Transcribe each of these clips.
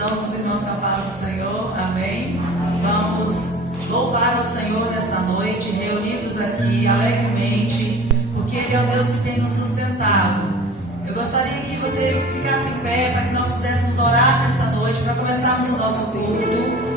Saudamos os irmãos com a paz do Senhor, amém? Vamos louvar ao Senhor nesta noite, reunidos aqui alegremente, porque Ele é o Deus que tem nos sustentado. Eu gostaria que você ficasse em pé para que nós pudéssemos orar nesta noite, para começarmos o nosso culto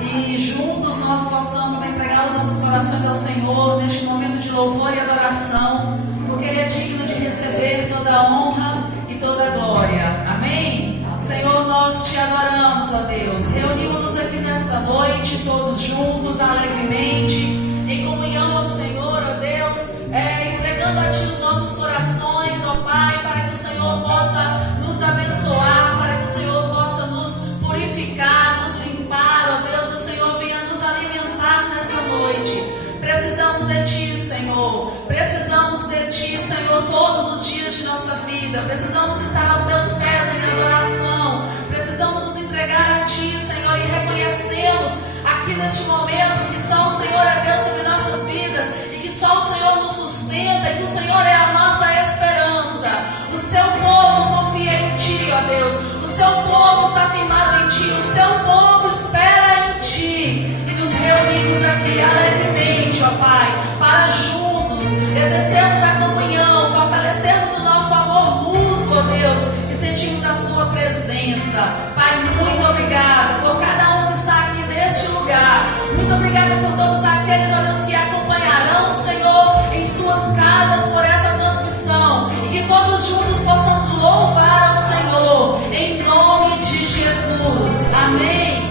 e juntos nós possamos entregar os nossos corações ao Senhor neste momento de louvor e adoração, porque Ele é digno de receber toda a honra e toda a glória, amém? Senhor, nós te adoramos, ó Deus. Reunimos-nos aqui nesta noite, todos juntos, alegremente, em comunhão ao Senhor, ó Deus, entregando a Ti os nossos corações, ó Pai, para que o Senhor possa nos abençoar, para que o Senhor possa nos purificar, nos limpar, ó Deus, o Senhor venha nos alimentar nesta noite. Precisamos de Ti, Senhor. Precisamos de Ti, Senhor, todos os dias de nossa vida. Precisamos estar aos Teus pés em adoração. Precisamos nos entregar a Ti, Senhor, e reconhecemos aqui neste momento que só o Senhor é Deus sobre nossas vidas e que só o Senhor nos sustenta e que o Senhor é a nossa esperança. O Seu povo confia em Ti, ó Deus. O Seu povo está firmado em Ti. O Seu povo espera em Ti. E nos reunimos aqui alegremente, ó Pai, para juntos exercermos a comunhão, fortalecermos o nosso amor mútuo, ó Deus, e sentimos a Sua presença. Pai, muito obrigada por cada um que está aqui neste lugar. Muito obrigada por todos aqueles, ó Deus, que acompanharão o Senhor em suas casas por essa transmissão. E que todos juntos possamos louvar ao Senhor, em nome de Jesus. Amém.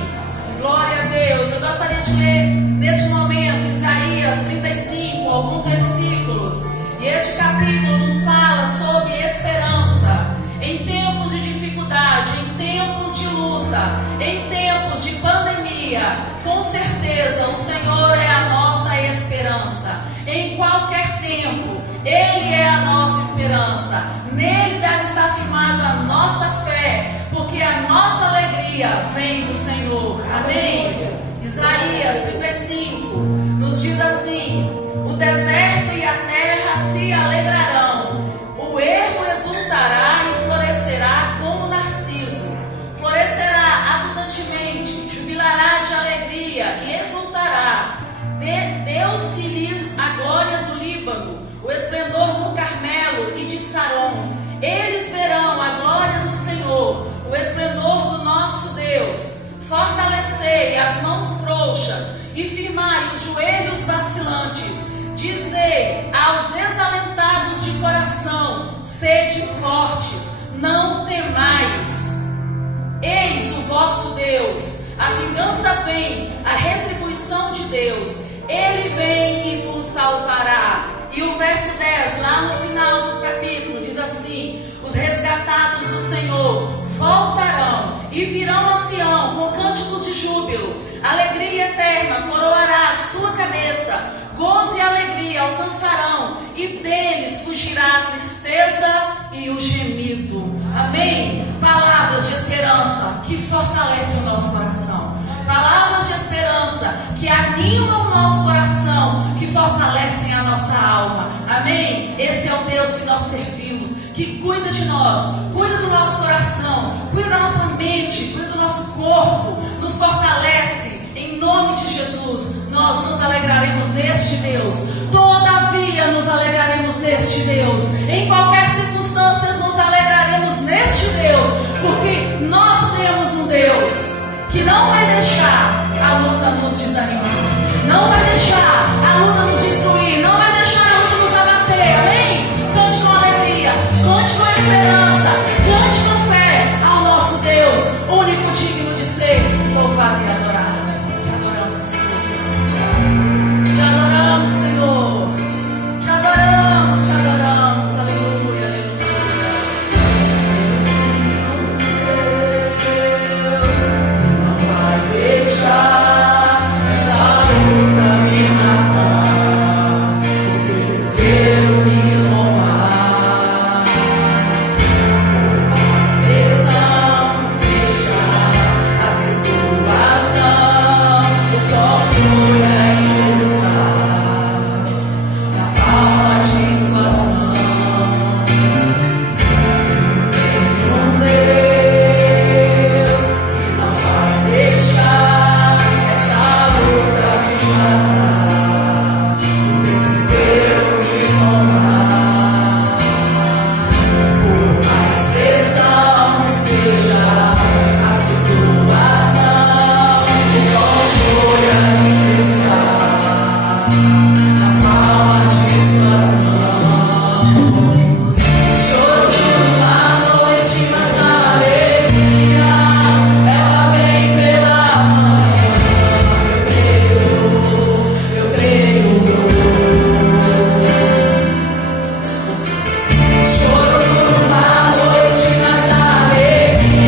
Glória a Deus. Eu gostaria de ler neste momento Isaías 35, alguns versículos. E este capítulo nos fala sobre esperança. Em tempos de dificuldade, em tempos de luta, em tempos de pandemia, com certeza o Senhor é a nossa esperança. Em qualquer tempo, Ele é a nossa esperança. Nele deve estar firmada a nossa fé, porque a nossa alegria vem do Senhor. Amém? Isaías 35 nos diz assim: o deserto e a terra se alegrarão, o ermo exultará e florescerá como narciso, florescerá abundantemente, jubilará de alegria e exultará. Deu-se-lhes a glória do Líbano, o esplendor do Carmelo e de Saron. Eles verão a glória do Senhor, o esplendor do nosso Deus. Fortalecei as mãos frouxas e firmai os joelhos vacilantes. Dizei aos desalentados de coração: sede fortes, não temais. Eis o vosso Deus, a vingança vem, a retribuição de Deus. Ele vem e vos salvará. E o verso 10, lá no final do capítulo, diz assim: os resgatados do Senhor voltarão e virão a Sião com cânticos de júbilo. Alegria eterna coroará a sua cabeça. Gozo e alegria alcançarão, e deles fugirá a tristeza e o gemido. Amém? Palavras de esperança que fortalecem o nosso coração. Palavras de esperança que animam o nosso coração, que fortalecem a nossa alma. Amém? Esse é o Deus que nós servimos, que cuida de nós, cuida do nosso coração, cuida da nossa mente, cuida do nosso corpo, nos fortalece. Em nome de Jesus, nós nos alegraremos neste Deus. Todavia nos alegraremos neste Deus. Em qualquer circunstância nos alegraremos neste Deus, porque nós temos um Deus que não vai deixar a luta nos desanimar, não vai deixar a luta nos destruir, não vai deixar a luta nos abater. Amém? Cante com alegria, cante com esperança, cante com fé ao nosso Deus, único digno de ser louvado e adorado. Te adoramos, Senhor. Te adoramos, Senhor. Te adoramos, te adoramos. Aleluia, aleluia. Deixar essa luta me matar. Choro por uma noite, mas alegria.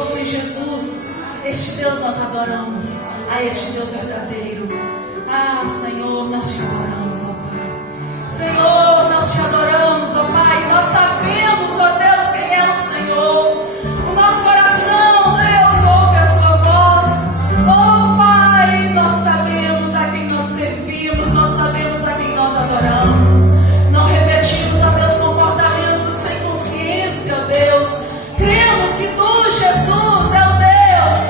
poço em Jesus. Este Deus nós adoramos, a este Deus verdadeiro. Ah, Senhor, nós te adoramos, ó Pai. Senhor, nós te adoramos, ó Pai. Nós sabemos, ó Deus, quem é o Senhor. O nosso coração, Deus, ouve a sua voz. Ó Pai, nós sabemos a quem nós servimos, nós sabemos a quem nós adoramos. Não repetimos, ó Deus, comportamentos sem consciência, ó Deus. Cremos que Tu, Jesus, é o Deus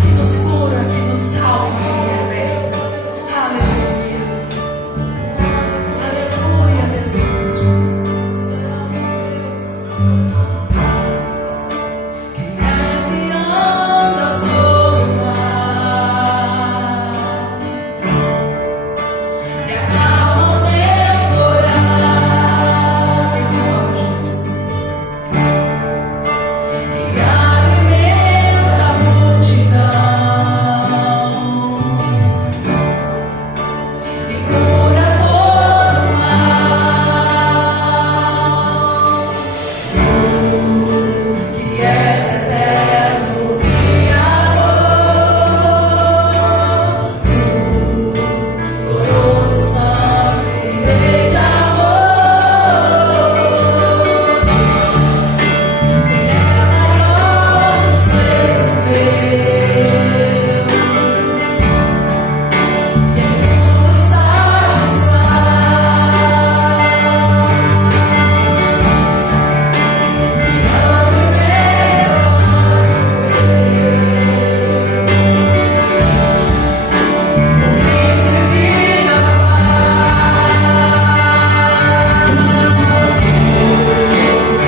que nos cura, que nos salva, que nos liberta. Aleluia. Aleluia, aleluia, Jesus. Quem é que anda sobre o mar e acalma o temporal? Exausta, Jesus. Que alimenta a multidão e cura todo o mal. Tu que és eterno Criador, Tu, glorioso, santo e rei de amor. Quem é maior dos teus e em tudo satisfaz. E alimenta o príncipe da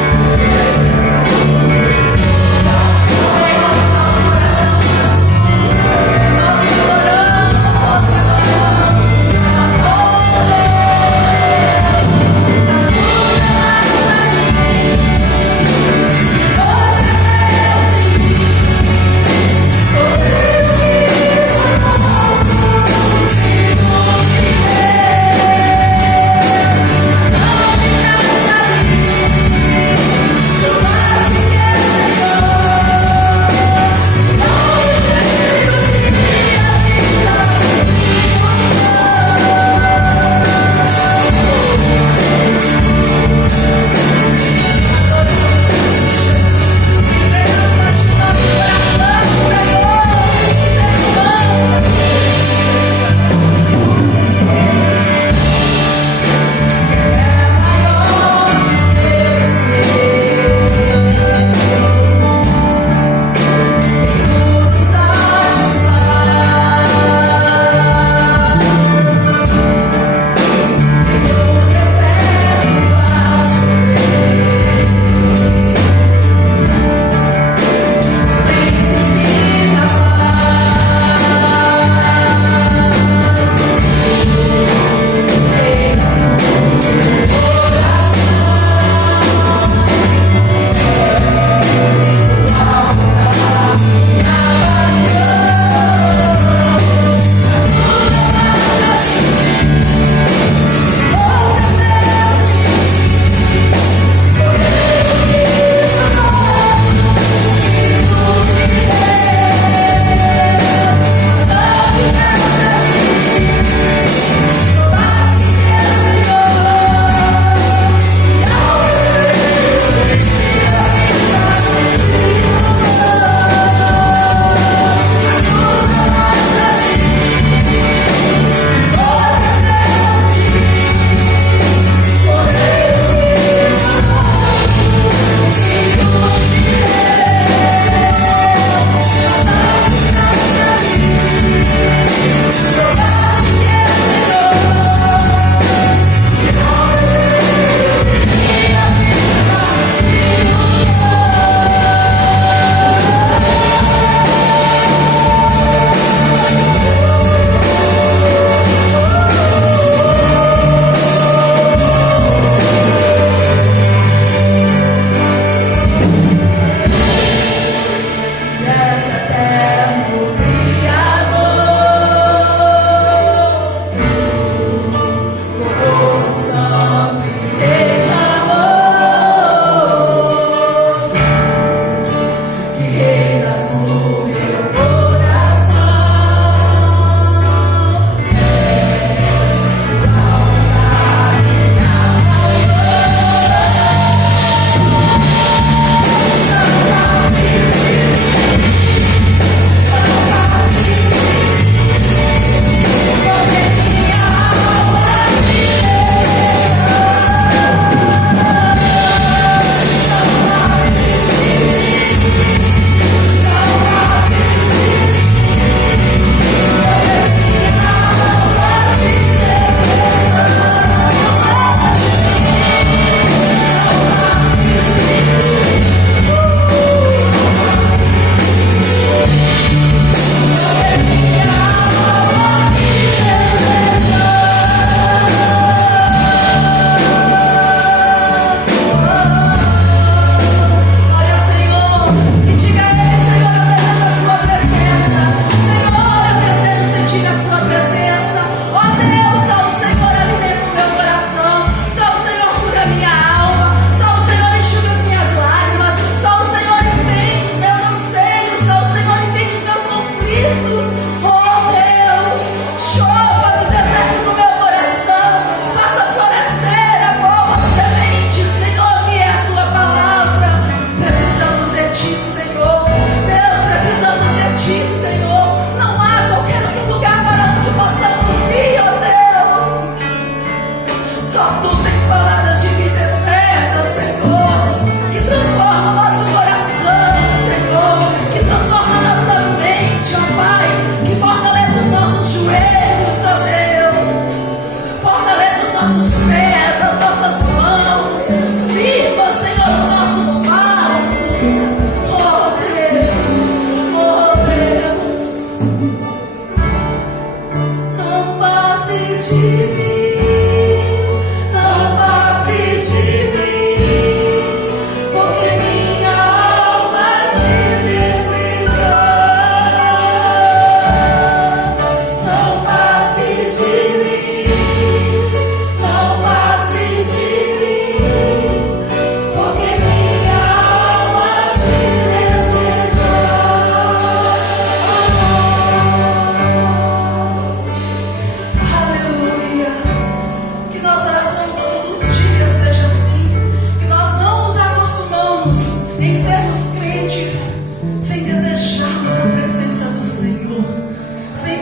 Yeah.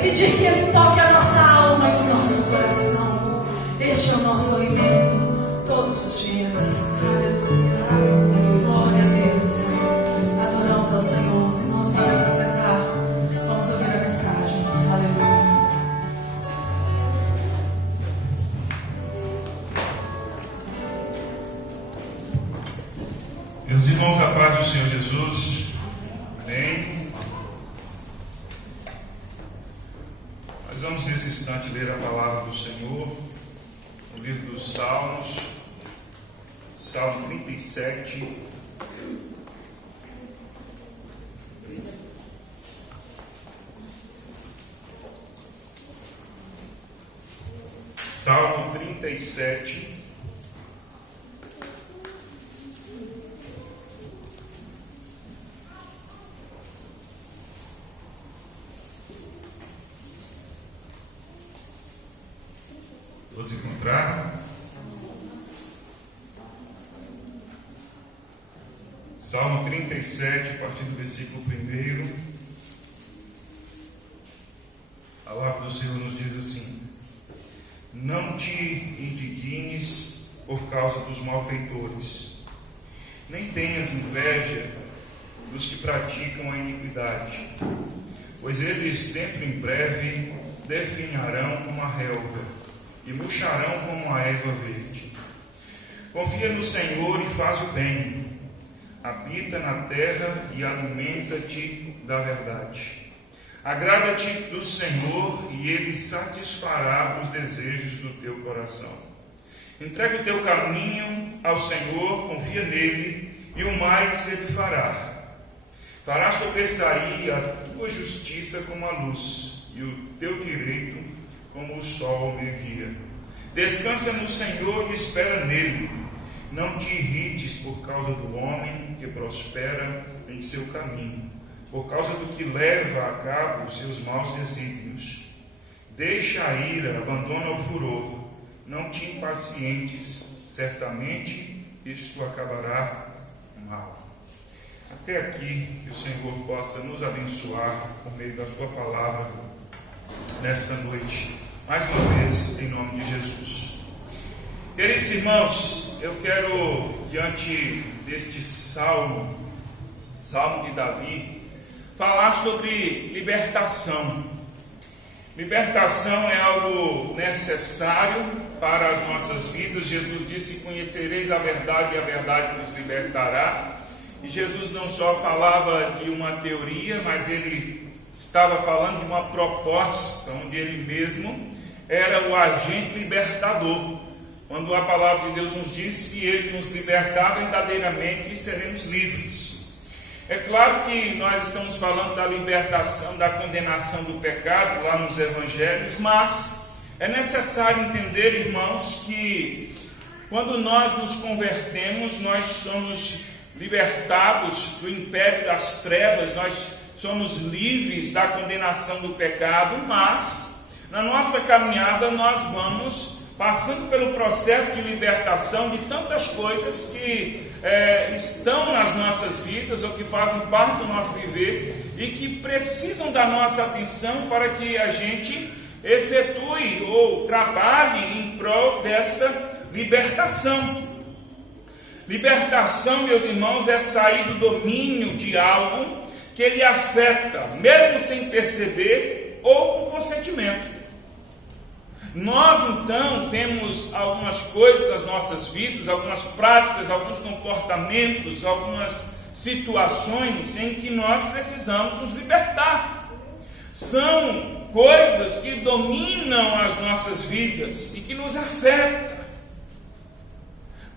pedir que Ele toque a nossa alma e o nosso coração. Este é o nosso alimento todos os dias. Aleluia. Glória a Deus. Adoramos ao Senhor. Os irmãos podem se sentar. Vamos ouvir a mensagem. Aleluia. Meus irmãos, a paz do Senhor Jesus. Amém. Nós vamos nesse instante ler a palavra do Senhor no livro dos Salmos, Salmo 37. Salmo 37. Todos encontraram? Salmo 37, a partir do versículo 1. A palavra do Senhor nos diz assim: não te indignes por causa dos malfeitores, nem tenhas inveja dos que praticam a iniquidade, pois eles dentro em breve definharão como a relva e murcharão como a erva verde. Confia no Senhor e faz o bem, habita na terra e alimenta-te da verdade. Agrada-te do Senhor e Ele satisfará os desejos do teu coração. Entrega o teu caminho ao Senhor, confia nele, e o mais Ele fará. Fará sobressair a tua justiça como a luz, e o teu direito como o sol ao meio-dia. Descansa no Senhor e espera nele. Não te irrites por causa do homem que prospera em seu caminho, por causa do que leva a cabo os seus maus desígnios. Deixa a ira, abandona o furor. Não te impacientes, certamente isto acabará mal. Até aqui, que o Senhor possa nos abençoar por meio da sua palavra nesta noite, mais uma vez, em nome de Jesus. Queridos irmãos, eu quero, diante deste salmo de Davi, falar sobre libertação. Libertação é algo necessário para as nossas vidas. Jesus disse: conhecereis a verdade e a verdade nos libertará. E Jesus não só falava de uma teoria, mas ele estava falando de uma proposta, onde ele mesmo era o agente libertador. Quando a palavra de Deus nos diz: se Ele nos libertar, verdadeiramente seremos livres. É claro que nós estamos falando da libertação, da condenação do pecado lá nos evangelhos, mas é necessário entender, irmãos, que quando nós nos convertemos, nós somos libertados do império das trevas, nós somos livres da condenação do pecado, mas na nossa caminhada nós vamos passando pelo processo de libertação de tantas coisas que estão nas nossas vidas ou que fazem parte do nosso viver e que precisam da nossa atenção para que a gente efetue ou trabalhe em prol desta libertação. Libertação, meus irmãos, é sair do domínio de algo que ele afeta, mesmo sem perceber ou com consentimento. Nós então temos algumas coisas das nossas vidas, algumas práticas, alguns comportamentos, algumas situações em que nós precisamos nos libertar. São coisas que dominam as nossas vidas e que nos afetam.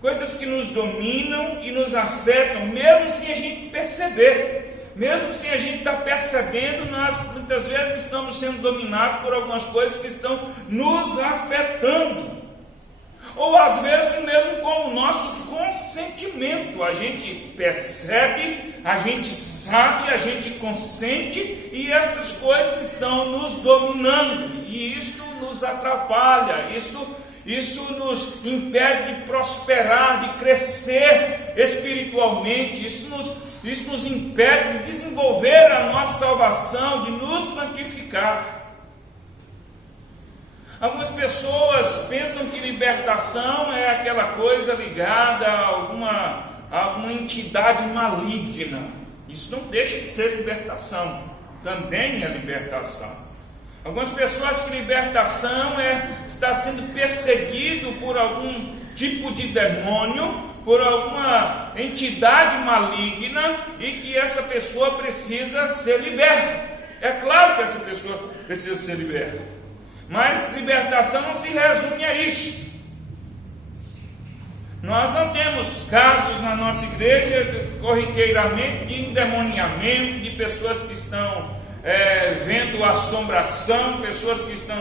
Coisas que nos dominam e nos afetam, mesmo sem a gente perceber. Mesmo sem a gente estar percebendo, nós muitas vezes estamos sendo dominados por algumas coisas que estão nos afetando. Ou às vezes mesmo com o nosso consentimento. A gente percebe, a gente sabe, a gente consente e essas coisas estão nos dominando. E isso nos atrapalha, isso nos impede de prosperar, de crescer espiritualmente, isso nos impede de desenvolver a nossa salvação, de nos santificar. Algumas pessoas pensam que libertação é aquela coisa ligada a alguma entidade maligna. Isso não deixa de ser libertação, também é libertação. Algumas pessoas acham que libertação é estar sendo perseguido por algum tipo de demônio, por alguma entidade maligna, e que essa pessoa precisa ser liberta. É claro que essa pessoa precisa ser liberta, mas libertação não se resume a isso. Nós não temos casos na nossa igreja corriqueiramente de endemoniamento, de pessoas que estão vendo assombração, pessoas que estão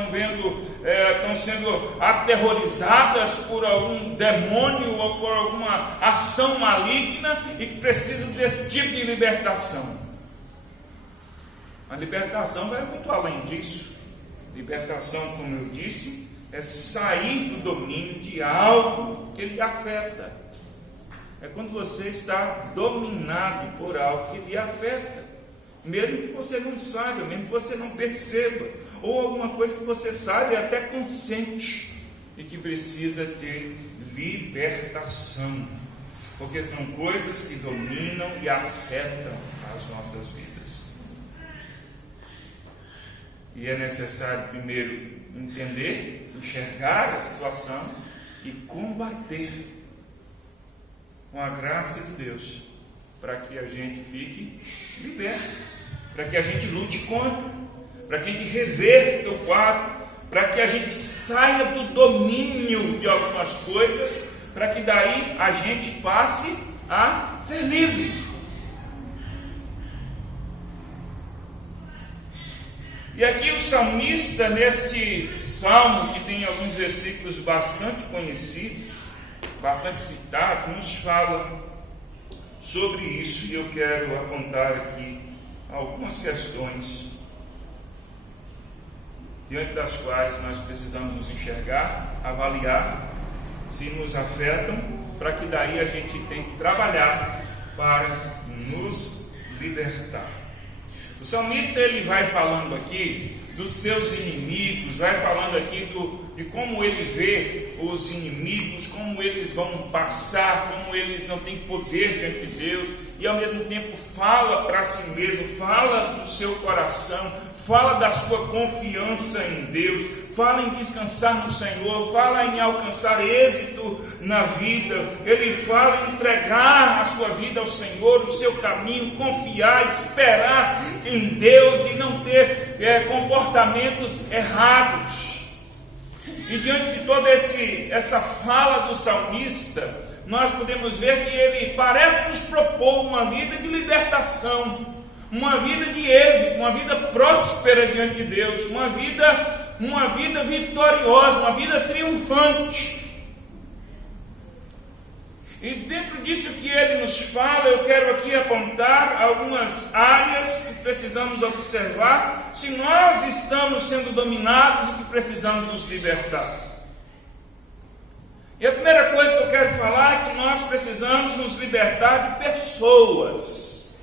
sendo aterrorizadas por algum demônio ou por alguma ação maligna e que precisam desse tipo de libertação. A libertação vai muito além disso. Libertação, como eu disse, é sair do domínio de algo que lhe afeta. É quando você está dominado por algo que lhe afeta, mesmo que você não saiba, mesmo que você não perceba, ou alguma coisa que você sabe e até consciente, e que precisa ter libertação, porque são coisas que dominam e afetam as nossas vidas. E é necessário primeiro entender, enxergar a situação e combater com a graça de Deus, para que a gente fique liberto, para que a gente lute contra, para que a gente reverta o quadro, para que a gente saia do domínio de algumas coisas, para que daí a gente passe a ser livre. E aqui o salmista, neste salmo, que tem alguns versículos bastante conhecidos, bastante citados, nos fala sobre isso, e eu quero apontar aqui algumas questões diante das quais nós precisamos nos enxergar, avaliar se nos afetam, para que daí a gente tem que trabalhar para nos libertar. O salmista, ele vai falando aqui dos seus inimigos, vai falando aqui de como ele vê os inimigos, como eles vão passar, como eles não têm poder diante de Deus, e ao mesmo tempo fala para si mesmo, fala do seu coração, fala da sua confiança em Deus, fala em descansar no Senhor, fala em alcançar êxito na vida, ele fala em entregar a sua vida ao Senhor, o seu caminho, confiar, esperar em Deus e não ter comportamentos errados. E diante de toda essa fala do salmista, nós podemos ver que ele parece nos propor uma vida de libertação, uma vida de êxito, uma vida próspera diante de Deus, uma vida vitoriosa, uma vida triunfante. E dentro disso que ele nos fala, eu quero aqui apontar algumas áreas que precisamos observar, se nós estamos sendo dominados e que precisamos nos libertar. E a primeira coisa que eu quero falar é que nós precisamos nos libertar de pessoas.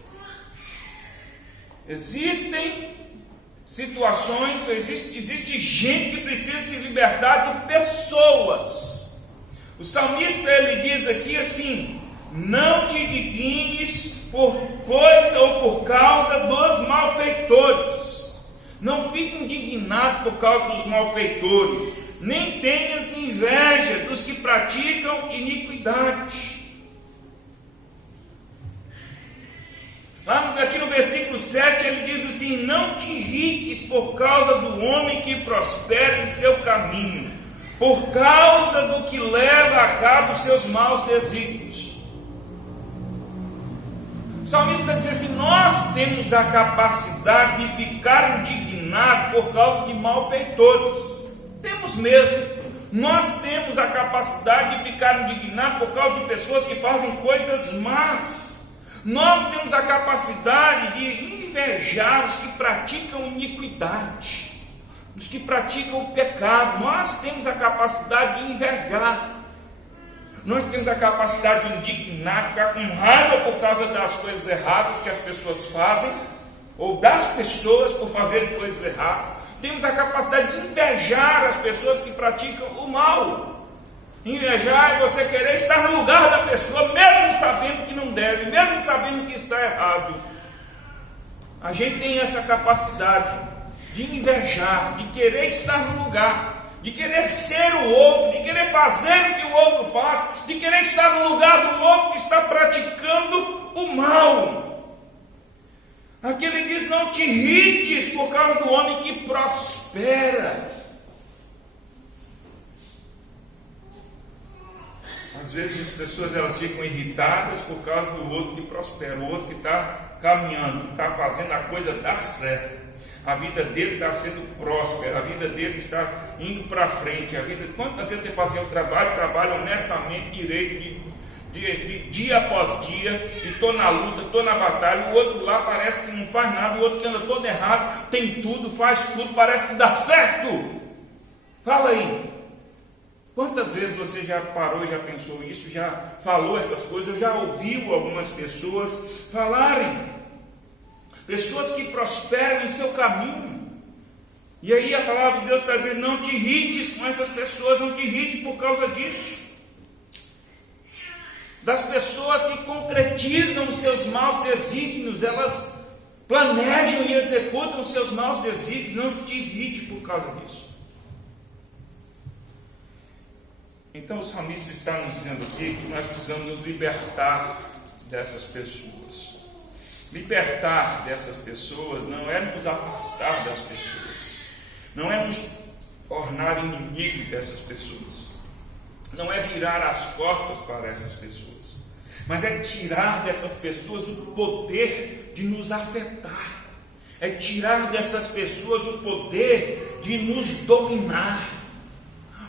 Existem situações, existe gente que precisa se libertar de pessoas. O salmista, ele diz aqui assim: não te indignes por coisa ou por causa dos malfeitores. Não fique indignado por causa dos malfeitores, nem tenhas inveja dos que praticam iniquidade. Aqui no versículo 7 ele diz assim: não te irrites por causa do homem que prospera em seu caminho, por causa do que leva a cabo os seus maus desígnios. O salmista diz assim: nós temos a capacidade de ficar indignados por causa de malfeitores. Temos mesmo. Nós temos a capacidade de ficar indignados por causa de pessoas que fazem coisas más. Nós temos a capacidade de invejar os que praticam iniquidade, os que praticam o pecado. Nós temos a capacidade de invejar. Nós temos a capacidade de indignar, ficar com raiva por causa das coisas erradas que as pessoas fazem, ou das pessoas por fazerem coisas erradas. temos a capacidade de invejar as pessoas que praticam o mal. Invejar é você querer estar no lugar da pessoa, mesmo sabendo que não deve, mesmo sabendo que está errado. A gente tem essa capacidade de invejar, de querer estar no lugar, de querer ser o outro, de querer fazer o que o outro faz, de querer estar no lugar do outro que está praticando o mal. Aqui ele diz: não te irrites por causa do homem que prospera. Às vezes as pessoas elas ficam irritadas por causa do outro que prospera, o outro que está caminhando, está fazendo a coisa dar certo. A vida dele está sendo próspera, a vida dele está indo para frente. Quantas vezes você faz seu trabalho honestamente, direito, de dia após dia, e estou na luta, estou na batalha, o outro lá parece que não faz nada, o outro que anda todo errado, tem tudo, faz tudo, parece que dá certo. Fala aí. Quantas vezes você já parou e já pensou isso, já falou essas coisas, já ouviu algumas pessoas falarem? Pessoas que prosperam em seu caminho. E aí a palavra de Deus está dizendo: não te irrites com essas pessoas, não te irrites por causa disso. Das pessoas que concretizam os seus maus desígnios, elas planejam e executam os seus maus desígnios, não te irrite por causa disso. Então o salmista está nos dizendo aqui que nós precisamos nos libertar dessas pessoas. Libertar dessas pessoas não é nos afastar das pessoas, não é nos tornar inimigo dessas pessoas, não é virar as costas para essas pessoas, mas é tirar dessas pessoas o poder de nos afetar, é tirar dessas pessoas o poder de nos dominar.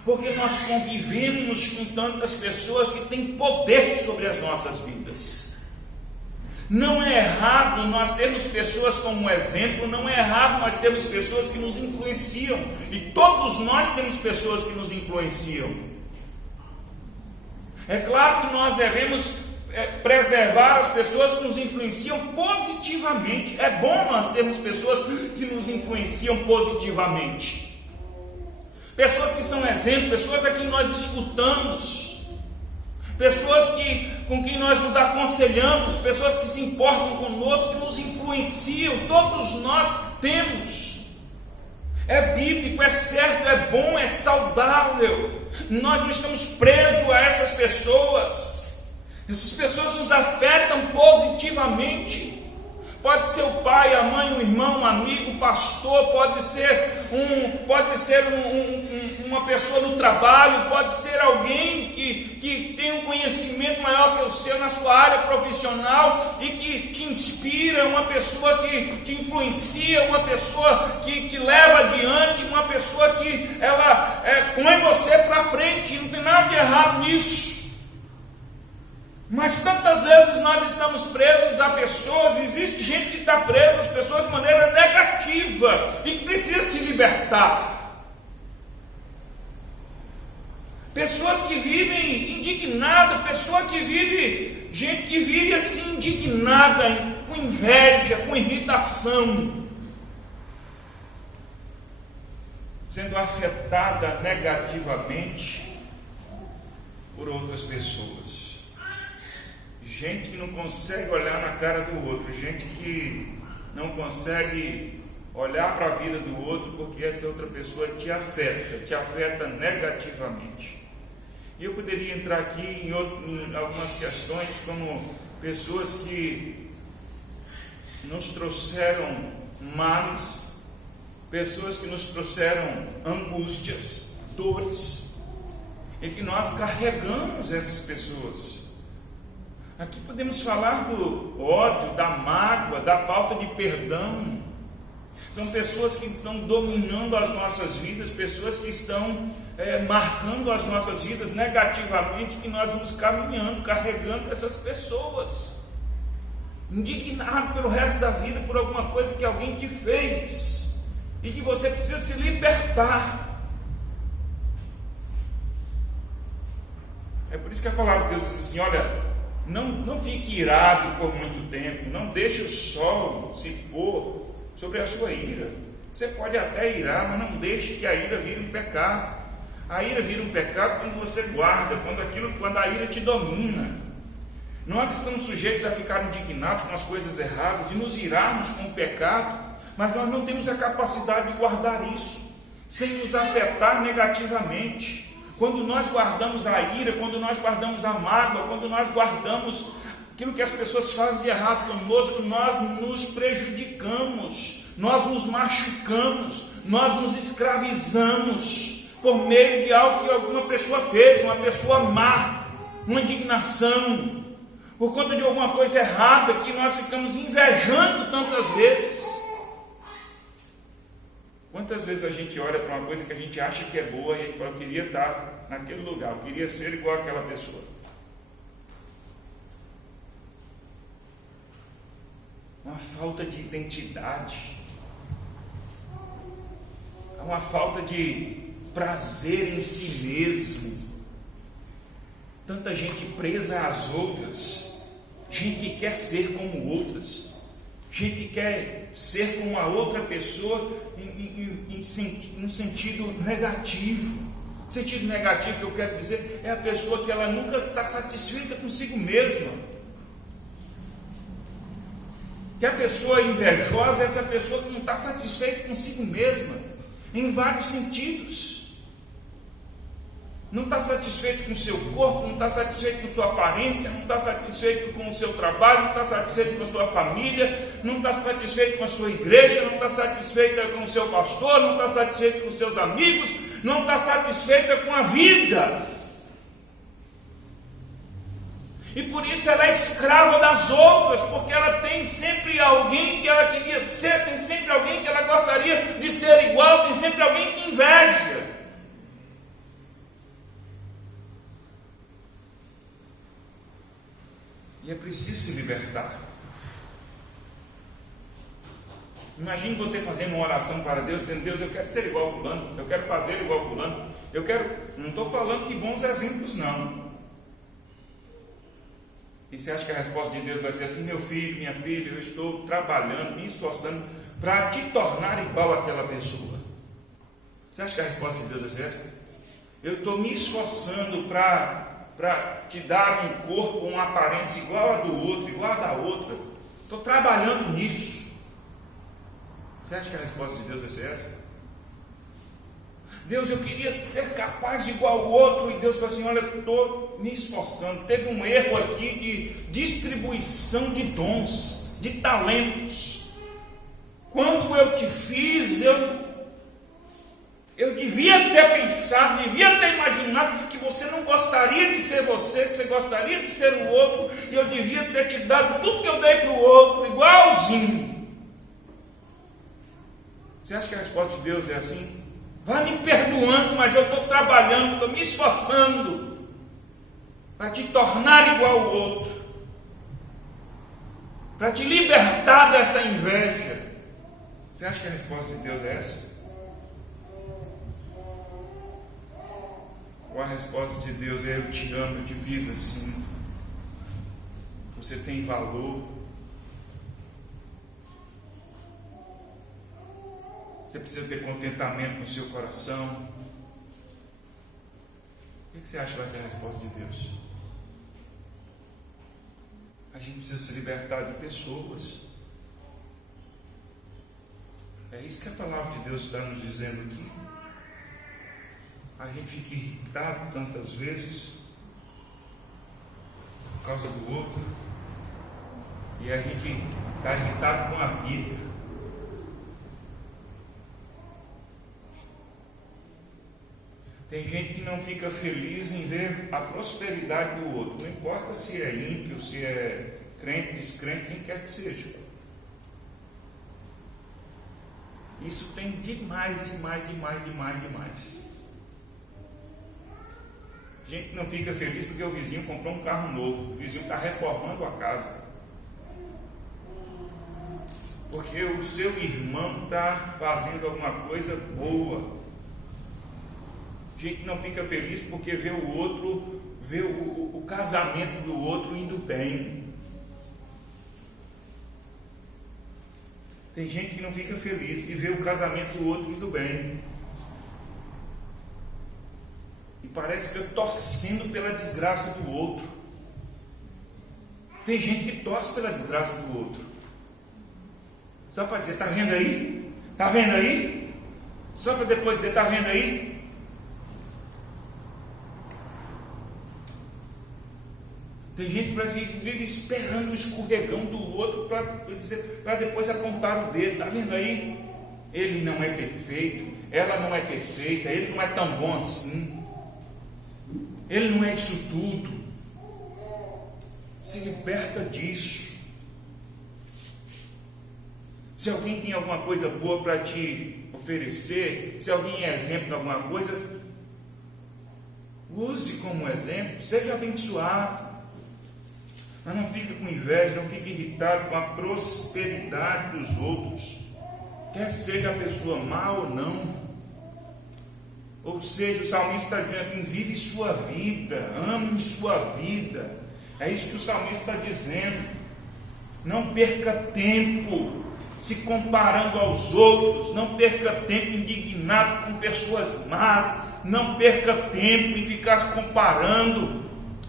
Porque nós convivemos com tantas pessoas que têm poder sobre as nossas vidas. Não é errado nós termos pessoas como exemplo, não é errado nós termos pessoas que nos influenciam. E todos nós temos pessoas que nos influenciam. É claro que nós devemos preservar as pessoas que nos influenciam positivamente. É bom nós termos pessoas que nos influenciam positivamente. Pessoas que são exemplo, pessoas a quem nós escutamos, pessoas com quem nós nos aconselhamos, pessoas que se importam conosco, que nos influenciam. Todos nós temos. É bíblico, é certo, é bom, é saudável. Nós não estamos presos a essas pessoas. Essas pessoas nos afetam positivamente. Pode ser o pai, a mãe, o irmão, um amigo, o pastor, pode ser uma pessoa no trabalho, pode ser alguém que tem um conhecimento maior que o seu na sua área profissional e que te inspira, uma pessoa que te influencia, uma pessoa que te leva adiante, uma pessoa que ela põe você para frente. Não tem nada de errado nisso. Mas tantas vezes nós estamos presos a pessoas, existe gente que está presa às pessoas de maneira negativa e que precisa se libertar. Pessoas que vivem indignadas, gente que vive assim indignada, com inveja, com irritação, sendo afetada negativamente por outras pessoas. Gente que não consegue olhar na cara do outro, gente que não consegue olhar para a vida do outro porque essa outra pessoa te afeta negativamente. E eu poderia entrar aqui em algumas questões, como pessoas que nos trouxeram males, pessoas que nos trouxeram angústias, dores, e que nós carregamos essas pessoas. Aqui podemos falar do ódio, da mágoa, da falta de perdão. São pessoas que estão dominando as nossas vidas, pessoas que estão marcando as nossas vidas negativamente, que nós vamos caminhando, carregando essas pessoas, indignado pelo resto da vida por alguma coisa que alguém te fez e que você precisa se libertar. É por isso que a palavra de Deus diz assim: olha, não fique irado por muito tempo, não deixe o sol se pôr sobre a sua ira. Você pode até irar, mas não deixe que a ira vire um pecado. A ira vira um pecado quando você guarda, quando a ira te domina. Nós estamos sujeitos a ficar indignados com as coisas erradas, de nos irarmos com o pecado, mas nós não temos a capacidade de guardar isso, sem nos afetar negativamente. Quando nós guardamos a ira, quando nós guardamos a mágoa, quando nós guardamos aquilo que as pessoas fazem de errado conosco, nós nos prejudicamos, nós nos machucamos, nós nos escravizamos por meio de algo que alguma pessoa fez, uma pessoa má, uma indignação, por conta de alguma coisa errada que nós ficamos invejando tantas vezes. Quantas vezes a gente olha para uma coisa que a gente acha que é boa e a gente fala, eu queria estar naquele lugar, eu queria ser igual àquela pessoa. Uma falta de identidade, uma falta de prazer em si mesmo. Tanta gente presa às outras, gente que quer ser como outras, gente que quer ser como a outra pessoa no sentido negativo. O sentido negativo que eu quero dizer é a pessoa que ela nunca está satisfeita consigo mesma. Que a pessoa invejosa é essa pessoa que não está satisfeita consigo mesma, em vários sentidos. Não está satisfeito com o seu corpo, não está satisfeito com sua aparência, não está satisfeito com o seu trabalho, não está satisfeito com a sua família, não está satisfeito com a sua igreja, não está satisfeita com o seu pastor, não está satisfeito com os seus amigos, não está satisfeita com a vida. E por isso ela é escrava das outras, porque ela tem sempre alguém que ela queria ser, tem sempre alguém que ela gostaria de ser igual, tem sempre alguém que inveja. E é preciso se libertar. Imagine você fazendo uma oração para Deus, dizendo, Deus, eu quero ser igual a fulano, eu quero fazer igual a fulano, não estou falando de bons exemplos não. E você acha que a resposta de Deus vai ser assim, meu filho, minha filha, eu estou trabalhando, me esforçando para te tornar igual àquela pessoa. Você acha que a resposta de Deus vai ser essa? Eu estou me esforçando para te dar um corpo, uma aparência igual a do outro, igual a da outra. Estou trabalhando nisso. Você acha que a resposta de Deus vai ser essa? Deus, eu queria ser capaz de igual ao outro. E Deus falou assim, olha, eu estou me esforçando. Teve um erro aqui de distribuição de dons, de talentos. Quando eu te fiz, eu devia ter pensado, devia ter imaginado que você não gostaria de ser você, que você gostaria de ser o outro, e eu devia ter te dado tudo que eu dei para o outro, igualzinho. Você acha que a resposta de Deus é assim? Vai me perdoando, mas eu estou trabalhando, estou me esforçando para te tornar igual ao outro, para te libertar dessa inveja. Você acha que a resposta de Deus é essa? Ou a resposta de Deus é, eu te amo, eu te fiz assim, você tem valor, você precisa ter contentamento no seu coração. O que você acha que vai ser a resposta de Deus? A gente precisa se libertar de pessoas. É isso que a palavra de Deus está nos dizendo aqui. A gente fica irritado tantas vezes por causa do outro, e a gente está irritado com a vida. Tem gente que não fica feliz em ver a prosperidade do outro, não importa se é ímpio, se é crente, descrente, quem quer que seja. Isso tem demais. A gente não fica feliz porque o vizinho comprou um carro novo, o vizinho está reformando a casa, porque o seu irmão está fazendo alguma coisa boa. A gente não fica feliz porque vê o outro, vê o casamento do outro indo bem. Tem gente que não fica feliz e vê o casamento do outro indo bem. E parece que eu torcendo pela desgraça do outro. Tem gente que torce pela desgraça do outro. Só para dizer, está vendo aí? Está vendo aí? Só para depois dizer, está vendo aí? Tem gente que parece que vive esperando o escorregão do outro para depois apontar o dedo. Está vendo aí? Ele não é perfeito, ela não é perfeita, ele não é tão bom assim. Ele não é isso tudo. Se liberta disso. Se alguém tem alguma coisa boa para te oferecer, se alguém é exemplo de alguma coisa, use como exemplo, seja abençoado. Mas não fique com inveja, não fique irritado com a prosperidade dos outros, quer seja a pessoa má ou não. Ou seja, o salmista está dizendo assim: vive sua vida, ame sua vida. É isso que o salmista está dizendo. Não perca tempo se comparando aos outros, não perca tempo indignado com pessoas más, não perca tempo em ficar se comparando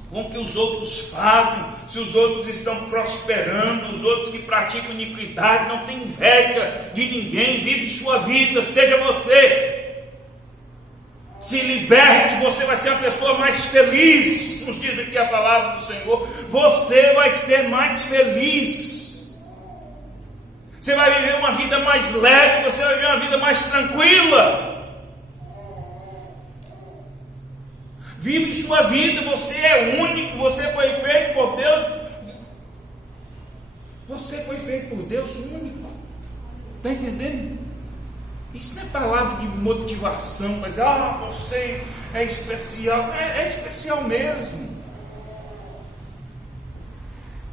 com o que os outros fazem. Se os outros estão prosperando, os outros que praticam iniquidade, não tem inveja de ninguém, vive sua vida, seja você. Se liberte, você vai ser uma pessoa mais feliz. Nos diz aqui a palavra do Senhor, você vai ser mais feliz. Você vai viver uma vida mais leve, você vai viver uma vida mais tranquila. Vive sua vida, você é único, você foi feito por Deus. Você foi feito por Deus único. Está entendendo? Isso não é palavra de motivação, mas você é especial. É especial mesmo.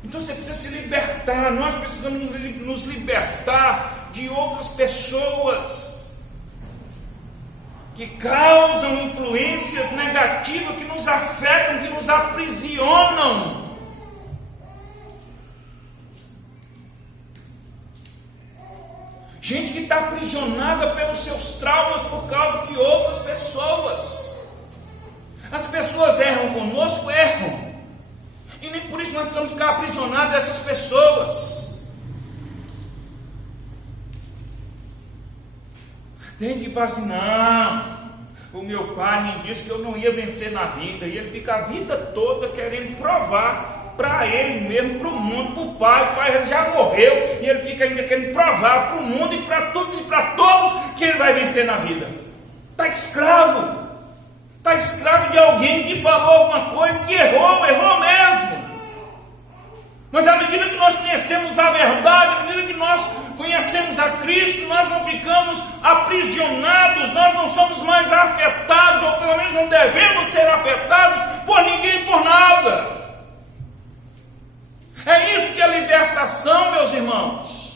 Então você precisa se libertar. Nós precisamos nos libertar de outras pessoas que causam influências negativas, que nos afetam, que nos aprisionam. Gente que está aprisionada pelos seus traumas por causa de outras pessoas. As pessoas erram conosco, erram. E nem por isso nós precisamos ficar aprisionados dessas pessoas. Tem que falar assim: não, o meu pai me disse que eu não ia vencer na vida. E ele fica a vida toda querendo provar para ele mesmo, para o mundo, para o pai. O pai já morreu e ele fica ainda querendo provar para o mundo e para tudo e para todos que ele vai vencer na vida. Está escravo. Está escravo de alguém que falou alguma coisa, que errou mesmo. Mas à medida que nós conhecemos a verdade, à medida que nós conhecemos a Cristo, nós não ficamos aprisionados, nós não somos mais afetados, ou pelo menos não devemos ser afetados por ninguém, por nada. É isso que é libertação, meus irmãos.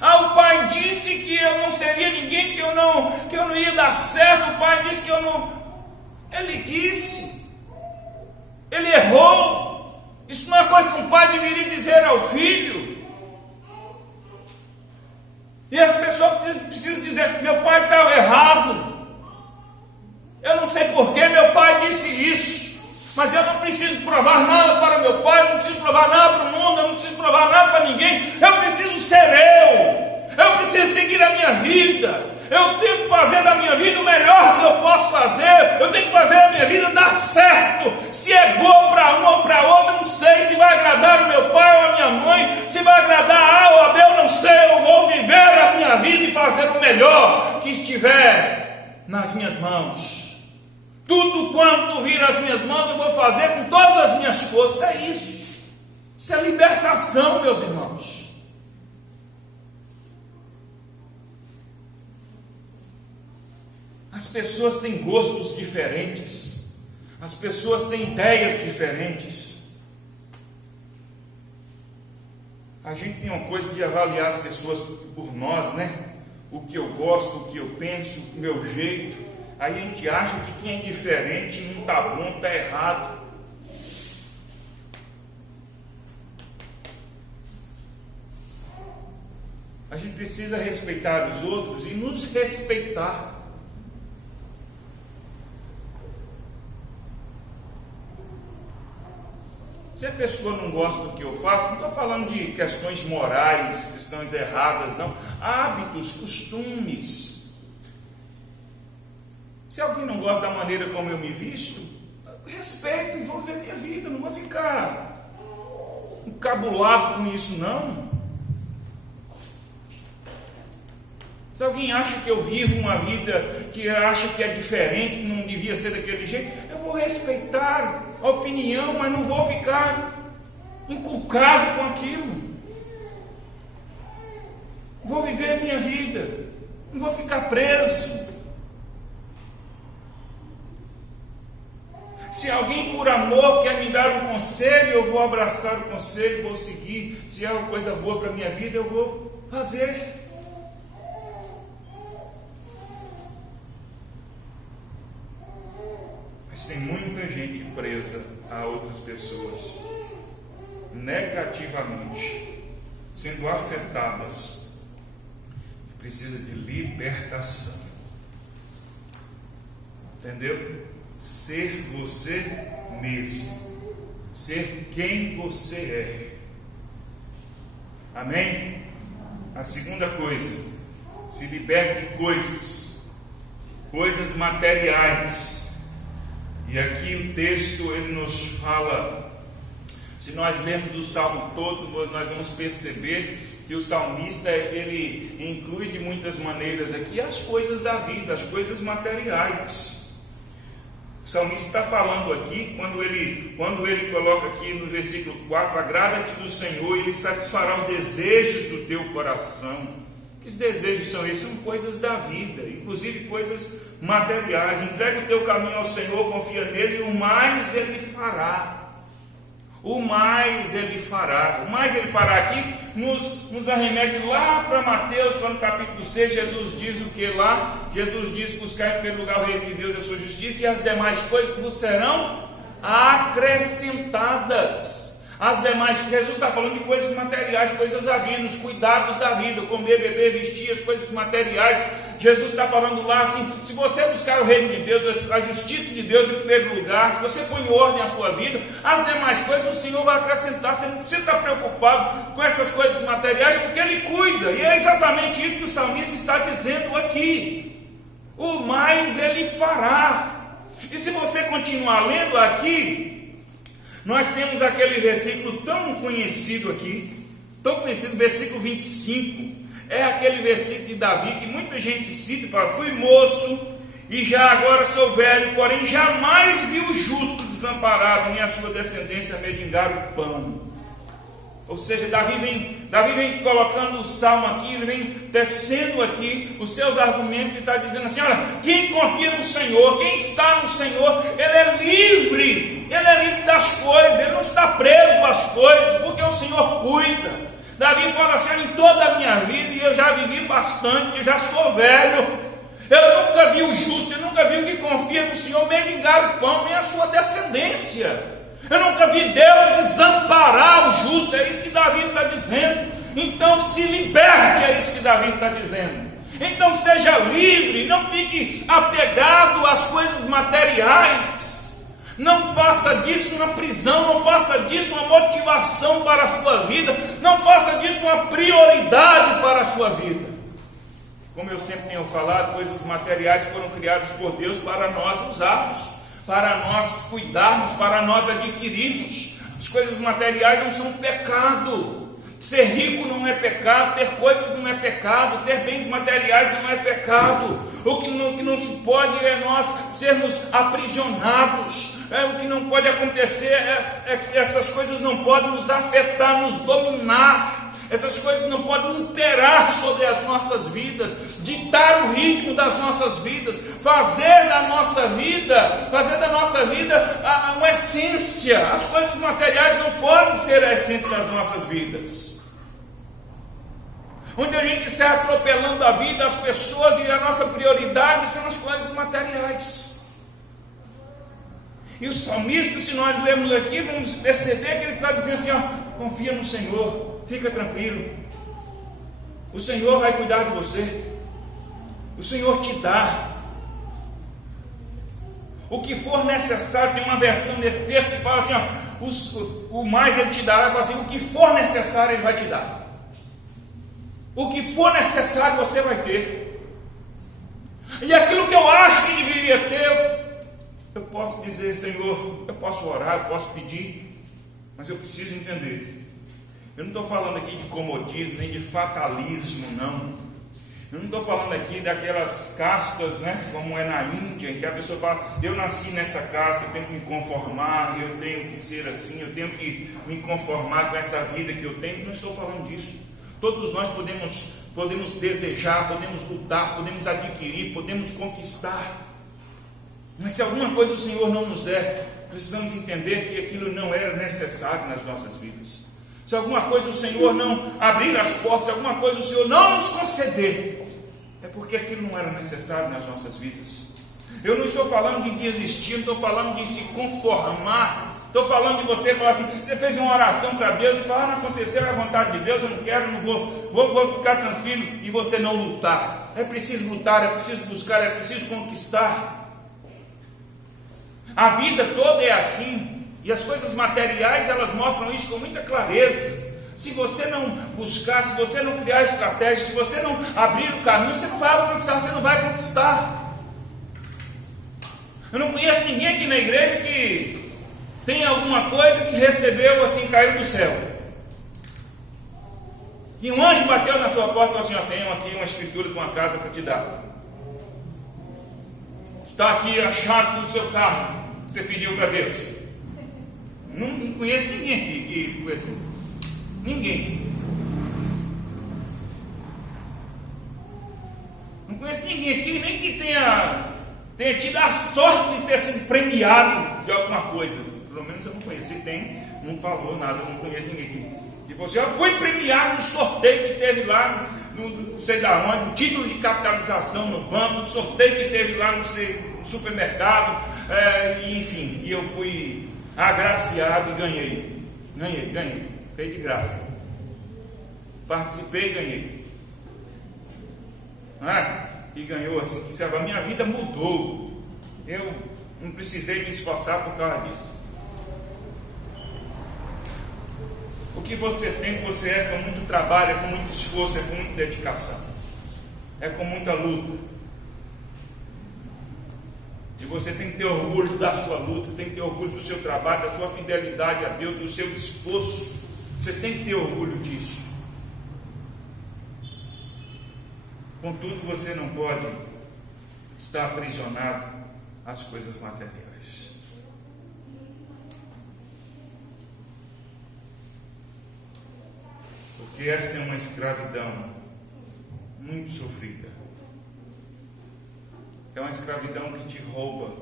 O pai disse que eu não seria ninguém, que eu não ia dar certo. O pai disse que eu não. Ele disse. Ele errou. Isso não é coisa que um pai deveria dizer ao filho. E as pessoas precisam dizer: meu pai estava errado. Eu não sei porquê meu pai disse isso. Mas eu não preciso provar nada para meu pai, eu não preciso provar nada para o mundo, eu não preciso provar nada para ninguém. Eu preciso ser eu preciso seguir a minha vida. Eu tenho que fazer da minha vida o melhor que eu posso fazer. Eu tenho que fazer a minha vida dar certo. Se é boa para um ou para outro, eu não sei. Se vai agradar o meu pai ou a minha mãe, se vai agradar A ou a B, eu não sei. Eu vou viver a minha vida e fazer o melhor que estiver nas minhas mãos. Tudo quanto vir às minhas mãos, eu vou fazer com todas as minhas forças. É isso. Isso é libertação, meus irmãos. As pessoas têm gostos diferentes. As pessoas têm ideias diferentes. A gente tem uma coisa de avaliar as pessoas por nós, né? O que eu gosto, o que eu penso, o meu jeito. Aí a gente acha que quem é diferente não está bom, está errado. A gente precisa respeitar os outros e nos respeitar. Se a pessoa não gosta do que eu faço, não estou falando de questões morais, questões erradas, não. Hábitos, costumes. Se alguém não gosta da maneira como eu me visto, respeito e vou viver minha vida, não vou ficar encabulado com isso, não. Se alguém acha que eu vivo uma vida que acha que é diferente, que não devia ser daquele jeito, eu vou respeitar a opinião, mas não vou ficar inculcado com aquilo. Vou viver a minha vida, não vou ficar preso. Se alguém por amor quer me dar um conselho, eu vou abraçar o conselho, vou seguir. Se é uma coisa boa para a minha vida, eu vou fazer. Mas tem muita gente presa a outras pessoas, negativamente, sendo afetadas, que precisa de libertação. Entendeu? Ser você mesmo, ser quem você é. Amém? A segunda coisa, se liberte de coisas materiais. E aqui o texto ele nos fala, se nós lermos o salmo todo, nós vamos perceber que o salmista ele inclui de muitas maneiras aqui as coisas da vida, as coisas materiais. O salmista está falando aqui, quando ele coloca aqui no versículo 4, agrada-te do Senhor, Ele satisfará os desejos do teu coração. Que desejos são esses? São coisas da vida, inclusive coisas materiais. Entrega o teu caminho ao Senhor, confia nele, e o mais Ele fará. O mais Ele fará. O mais Ele fará aqui nos arremete lá para Mateus, lá no capítulo 6, Jesus diz o que lá? Jesus diz: buscar em primeiro lugar o reino de Deus e a sua justiça, e as demais coisas vos serão acrescentadas. As demais, Jesus está falando de coisas materiais, coisas da vida, os cuidados da vida, comer, beber, vestir, as coisas materiais. Jesus está falando lá assim: se você buscar o reino de Deus, a justiça de Deus em primeiro lugar, se você põe em ordem a sua vida, as demais coisas o Senhor vai acrescentar. Você não precisa estar preocupado com essas coisas materiais, porque Ele cuida. E é exatamente isso que o salmista está dizendo aqui: o mais Ele fará. E se você continuar lendo aqui, nós temos aquele versículo tão conhecido aqui, tão conhecido, versículo 25, é aquele versículo de Davi, que muita gente cita e fala: fui moço, e já agora sou velho, porém jamais vi o justo desamparado, nem a sua descendência mendigar o pão. Ou seja, Davi vem colocando o salmo aqui, ele vem tecendo aqui os seus argumentos e está dizendo assim: olha, quem confia no Senhor, quem está no Senhor, ele é livre das coisas, ele não está preso às coisas, porque o Senhor cuida. Davi fala assim: em toda a minha vida, e eu já vivi bastante, eu já sou velho, eu nunca vi o justo, eu nunca vi o que confia no Senhor mendigar o pão, nem a sua descendência. Eu nunca vi Deus desamparar o justo. É isso que Davi está dizendo. Então se liberte, é isso que Davi está dizendo. Então seja livre, não fique apegado às coisas materiais. Não faça disso uma prisão, não faça disso uma motivação para a sua vida, não faça disso uma prioridade para a sua vida. Como eu sempre tenho falado, coisas materiais foram criadas por Deus para nós usarmos, para nós cuidarmos, para nós adquirirmos. As coisas materiais não são pecado. Ser rico não é pecado, ter coisas não é pecado, ter bens materiais não é pecado. O que não se pode é nós sermos aprisionados. O que não pode acontecer é que essas coisas não podem nos afetar, nos dominar. Essas coisas não podem imperar sobre as nossas vidas, ditar o ritmo das nossas vidas, fazer da nossa vida uma essência. As coisas materiais não podem ser a essência das nossas vidas. Onde a gente sai atropelando a vida, as pessoas, e a nossa prioridade são as coisas materiais. E o salmista, se nós lermos aqui, vamos perceber que ele está dizendo assim: ó, confia no Senhor, fica tranquilo. O Senhor vai cuidar de você. O Senhor te dá. O que for necessário. Tem uma versão desse texto que fala assim, ó, o mais Ele te dará. Ele fala assim, o que for necessário Ele vai te dar. O que for necessário você vai ter. E aquilo que eu acho que deveria ter, eu posso dizer, Senhor, eu posso orar, eu posso pedir, mas eu preciso entender. Eu não estou falando aqui de comodismo, nem de fatalismo, não. Eu não estou falando aqui daquelas castas, né, como é na Índia, em que a pessoa fala, eu nasci nessa casta, eu tenho que me conformar, eu tenho que ser assim, eu tenho que me conformar com essa vida que eu tenho. Não estou falando disso. Todos nós podemos desejar, podemos lutar, podemos adquirir, podemos conquistar. Mas se alguma coisa o Senhor não nos der, precisamos entender que aquilo não era necessário nas nossas vidas. Se alguma coisa o Senhor não abrir as portas, se alguma coisa o Senhor não nos conceder, é porque aquilo não era necessário nas nossas vidas. Eu não estou falando de desistir, não estou falando de se conformar. Estou falando de você falar assim, você fez uma oração para Deus e fala, não aconteceu, é a vontade de Deus, eu não quero, não vou ficar tranquilo, e você não lutar. É preciso lutar, é preciso buscar, é preciso conquistar. A vida toda é assim. E as coisas materiais, elas mostram isso com muita clareza. Se você não buscar, se você não criar estratégia, se você não abrir o caminho, você não vai alcançar, você não vai conquistar. Eu não conheço ninguém aqui na igreja que tem alguma coisa que recebeu assim, caiu do céu. Que um anjo bateu na sua porta e falou assim, ó, tenho aqui uma escritura de uma casa para te dar. Está aqui a chave do seu carro, que você pediu para Deus. Não conheço ninguém aqui que foi assim. Ninguém. Não conheço ninguém aqui, nem que tenha tido a sorte de ter sido premiado de alguma coisa. Pelo menos eu não conheço. Se tem, não falou nada, eu não conheço ninguém aqui. E você foi premiado no sorteio que teve lá, não sei da onde, no título de capitalização no banco, no sorteio que teve lá no supermercado, enfim, e eu fui agraciado e ganhei. Fez de graça. Participei e ganhei. E ganhou assim. A minha vida mudou. Eu não precisei me esforçar por causa disso. O que você tem, você é com muito trabalho, é com muito esforço, é com muita dedicação. É com muita luta. E você tem que ter orgulho da sua luta, tem que ter orgulho do seu trabalho, da sua fidelidade a Deus, do seu esforço. Você tem que ter orgulho disso. Contudo, você não pode estar aprisionado às coisas materiais. Porque essa é uma escravidão muito sofrida. É uma escravidão que te rouba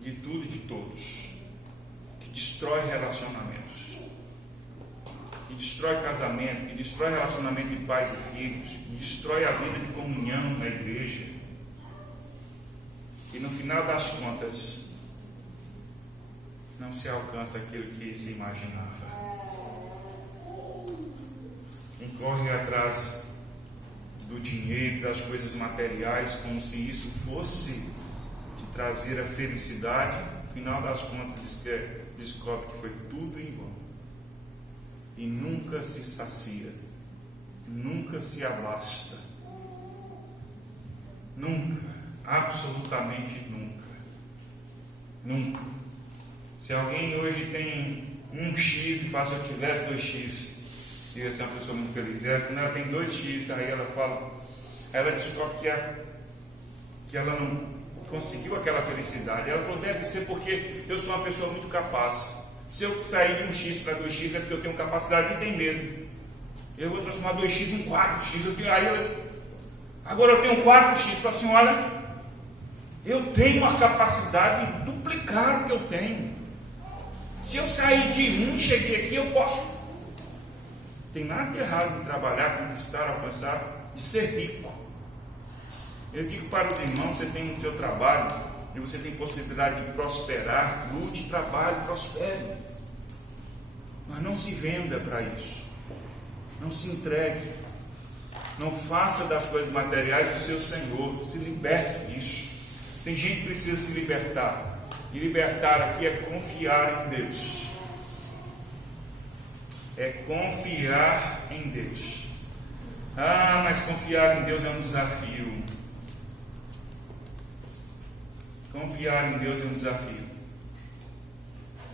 de tudo e de todos, que destrói relacionamentos, que destrói casamento, que destrói relacionamento de pais e filhos, que destrói a vida de comunhão na igreja. E no final das contas, não se alcança aquilo que se imaginava. Corre atrás do dinheiro, das coisas materiais, como se isso fosse te trazer a felicidade. No final das contas, descobre que foi tudo em vão. E nunca se sacia, nunca se abasta. Nunca, absolutamente nunca. Nunca. Se alguém hoje tem 1x e fala, se eu tivesse 2x, ia ser uma pessoa muito feliz. Quando ela tem 2x, aí ela fala, ela descobre que ela não conseguiu aquela felicidade. Ela falou, deve ser porque eu sou uma pessoa muito capaz. Se eu sair de 1x para 2x, é porque eu tenho capacidade, e tem mesmo. Eu vou transformar 2x em 4x. Agora eu tenho 4x. Fala assim, olha, eu tenho a capacidade de duplicar o que eu tenho. Se eu sair de 1 e cheguei aqui, eu posso. Tem nada de errado em trabalhar, conquistar, alcançar, de ser rico. Eu digo para os irmãos, você tem o seu trabalho e você tem possibilidade de prosperar, lute, trabalhe, prospere. Mas não se venda para isso. Não se entregue. Não faça das coisas materiais o seu Senhor. Se liberte disso. Tem gente que precisa se libertar. E libertar aqui é confiar em Deus. É confiar em Deus. Ah, mas confiar em Deus é um desafio. Confiar em Deus é um desafio.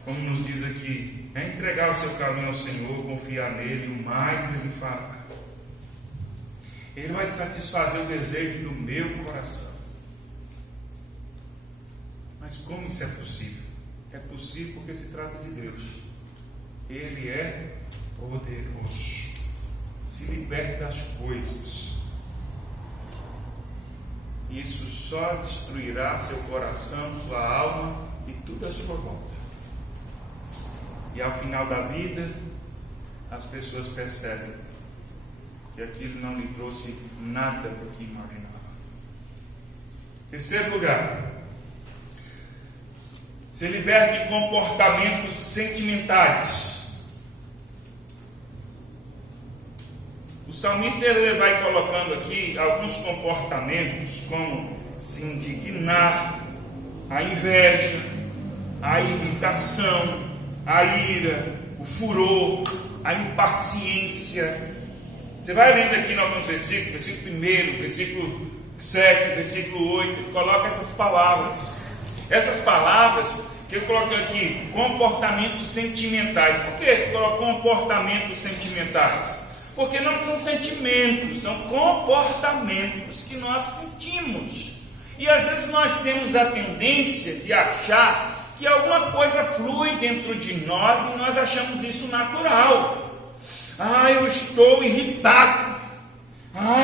Como nos diz aqui, é entregar o seu caminho ao Senhor, confiar nele, o mais Ele fará. Ele vai satisfazer o desejo do meu coração. Mas como isso é possível? É possível porque se trata de Deus. Ele é poderoso. Se liberte das coisas. Isso só destruirá seu coração, sua alma e tudo à sua volta. E ao final da vida, as pessoas percebem que aquilo não lhe trouxe nada do que imaginava. Terceiro lugar, se liberte de comportamentos sentimentais. O salmista ele vai colocando aqui alguns comportamentos, como se indignar, a inveja, a irritação, a ira, o furor, a impaciência. Você vai lendo aqui em alguns versículos, versículo 1, versículo 7, versículo 8, coloca essas palavras. Essas palavras que eu coloquei aqui, comportamentos sentimentais. Por que comportamentos sentimentais? Porque não são sentimentos, são comportamentos que nós sentimos. E às vezes nós temos a tendência de achar que alguma coisa flui dentro de nós e nós achamos isso natural. Eu estou irritado.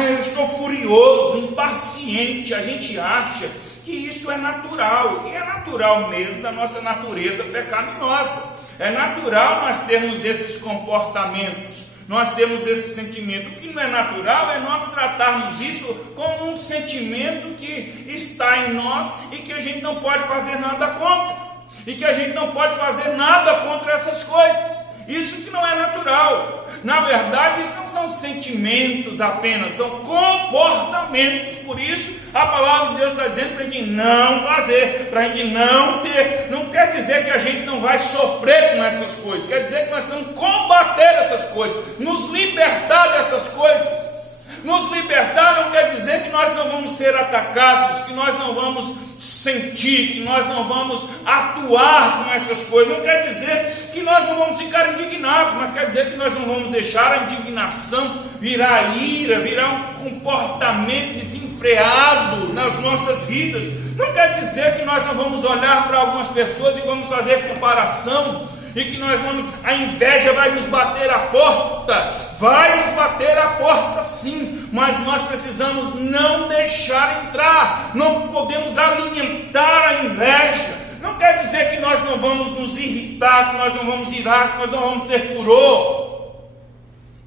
Eu estou furioso, impaciente. A gente acha que isso é natural. E é natural mesmo da nossa natureza pecaminosa. É natural nós termos esses comportamentos. Nós temos esse sentimento. O que não é natural é nós tratarmos isso como um sentimento que está em nós e que a gente não pode fazer nada contra. E que a gente não pode fazer nada contra essas coisas. Isso que não é natural. Na verdade, isso não são sentimentos apenas, são comportamentos. Por isso, a palavra de Deus está dizendo para a gente não fazer, para a gente não ter. Não quer dizer que a gente não vai sofrer com essas coisas, quer dizer que nós temos que combater essas coisas, nos libertar dessas coisas. Nos libertar não quer dizer que nós não vamos ser atacados, que nós não vamos sentir, que nós não vamos atuar com essas coisas. Não quer dizer que nós não vamos ficar indignados, mas quer dizer que nós não vamos deixar a indignação virar ira, virar um comportamento desenfreado nas nossas vidas. Não quer dizer que nós não vamos olhar para algumas pessoas e vamos fazer comparação, e que nós vamos, a inveja vai nos bater a porta, vai nos bater a porta sim, mas nós precisamos não deixar entrar, não podemos alimentar a inveja. Não quer dizer que nós não vamos nos irritar, que nós não vamos irar, que nós não vamos ter furor.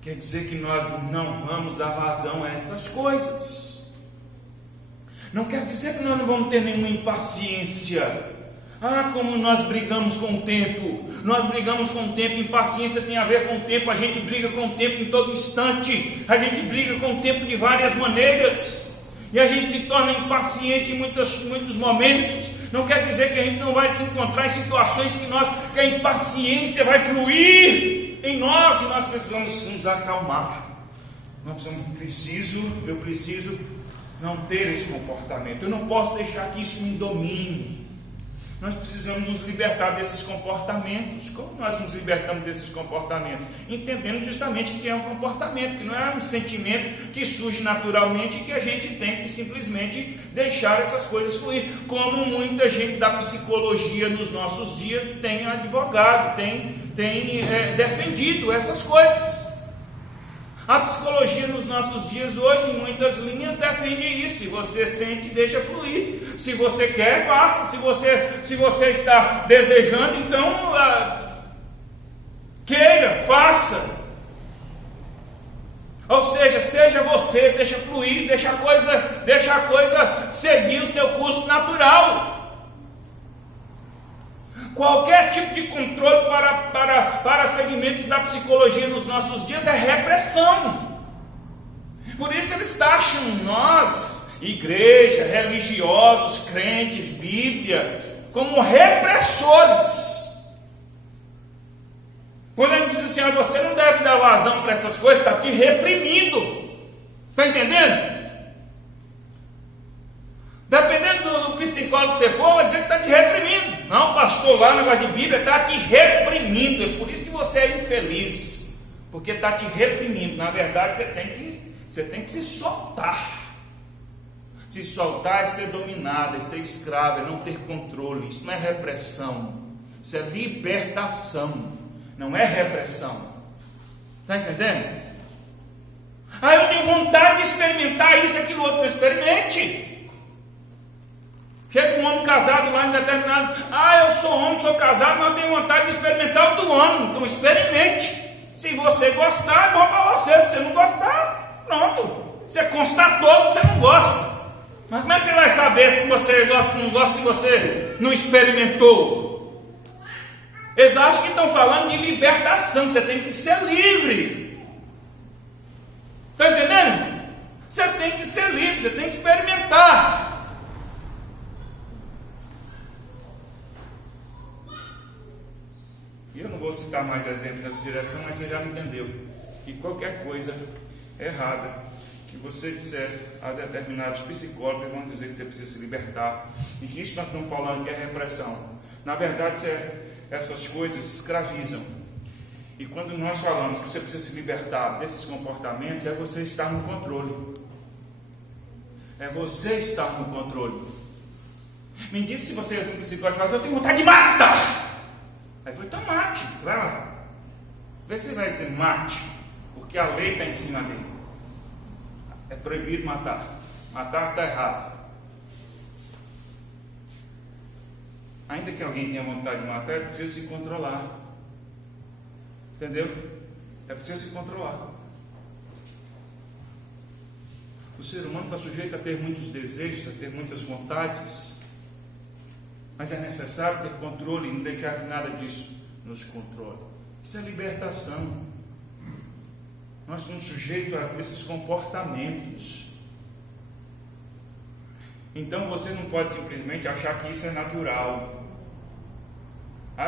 Quer dizer que nós não vamos dar vazão a essas coisas. Não quer dizer que nós não vamos ter nenhuma impaciência. Como nós brigamos com o tempo. Nós brigamos com o tempo. Impaciência tem a ver com o tempo. A gente briga com o tempo em todo instante. A gente briga com o tempo de várias maneiras. E a gente se torna impaciente em muitos momentos. Não quer dizer que a gente não vai se encontrar em situações que a impaciência vai fluir em nós. E nós precisamos nos acalmar. Eu preciso não ter esse comportamento. Eu não posso deixar que isso me domine. Nós precisamos nos libertar desses comportamentos. Como nós nos libertamos desses comportamentos? Entendendo justamente que é um comportamento, que não é um sentimento que surge naturalmente e que a gente tem que simplesmente deixar essas coisas fluir. Como muita gente da psicologia nos nossos dias tem advogado, tem defendido essas coisas. A psicologia nos nossos dias hoje, em muitas linhas, defende isso. Se você sente, deixa fluir. Se você quer, faça. Se você está desejando, então queira, faça. Ou seja, seja você, deixa fluir, deixa a coisa seguir o seu curso natural. Qualquer tipo de controle para segmentos da psicologia nos nossos dias é repressão. Por isso eles taxam nós, igreja, religiosos, crentes, Bíblia, como repressores. Quando ele diz assim, você não deve dar vazão para essas coisas, está te reprimindo. Está entendendo? Dependendo do psicólogo que você for, vai dizer que está te reprimindo. Não, pastor, lá no negócio de Bíblia está te reprimindo. É por isso que você é infeliz. Porque está te reprimindo. Na verdade, você tem que se soltar. Se soltar é ser dominado, é ser escravo, é não ter controle. Isso não é repressão. Isso é libertação. Não é repressão. Está entendendo? Eu tenho vontade de experimentar isso, aquilo, outro. Não experimente. Chega um homem casado lá em determinado. Eu sou homem, sou casado, mas eu tenho vontade de experimentar o do ano. Então experimente. Se você gostar, é bom para você. Se você não gostar, pronto. Você constatou que você não gosta. Mas como é que você vai saber se você gosta ou não gosta se você não experimentou? Eles acham que estão falando de libertação. Você tem que ser livre. Está entendendo? Você tem que ser livre, você tem que experimentar. E eu não vou citar mais exemplos nessa direção, mas você já entendeu que qualquer coisa errada que você disser a determinados psicólogos, eles vão dizer que você precisa se libertar. E que isso nós estamos falando que é repressão. Na verdade, essas coisas escravizam. E quando nós falamos que você precisa se libertar desses comportamentos, é você estar no controle. É você estar no controle. Me diz se você é um psicólogo e fala, eu tenho vontade de matar. Aí foi, então mate, vai lá. Vê se ele vai dizer mate, porque a lei está em cima dele. É proibido matar. Matar está errado. Ainda que alguém tenha vontade de matar, é preciso se controlar. Entendeu? É preciso se controlar. O ser humano está sujeito a ter muitos desejos, a ter muitas vontades. Mas é necessário ter controle e não deixar que nada disso nos controle. Isso é libertação. Nós estamos sujeitos a esses comportamentos. Então você não pode simplesmente achar que isso é natural.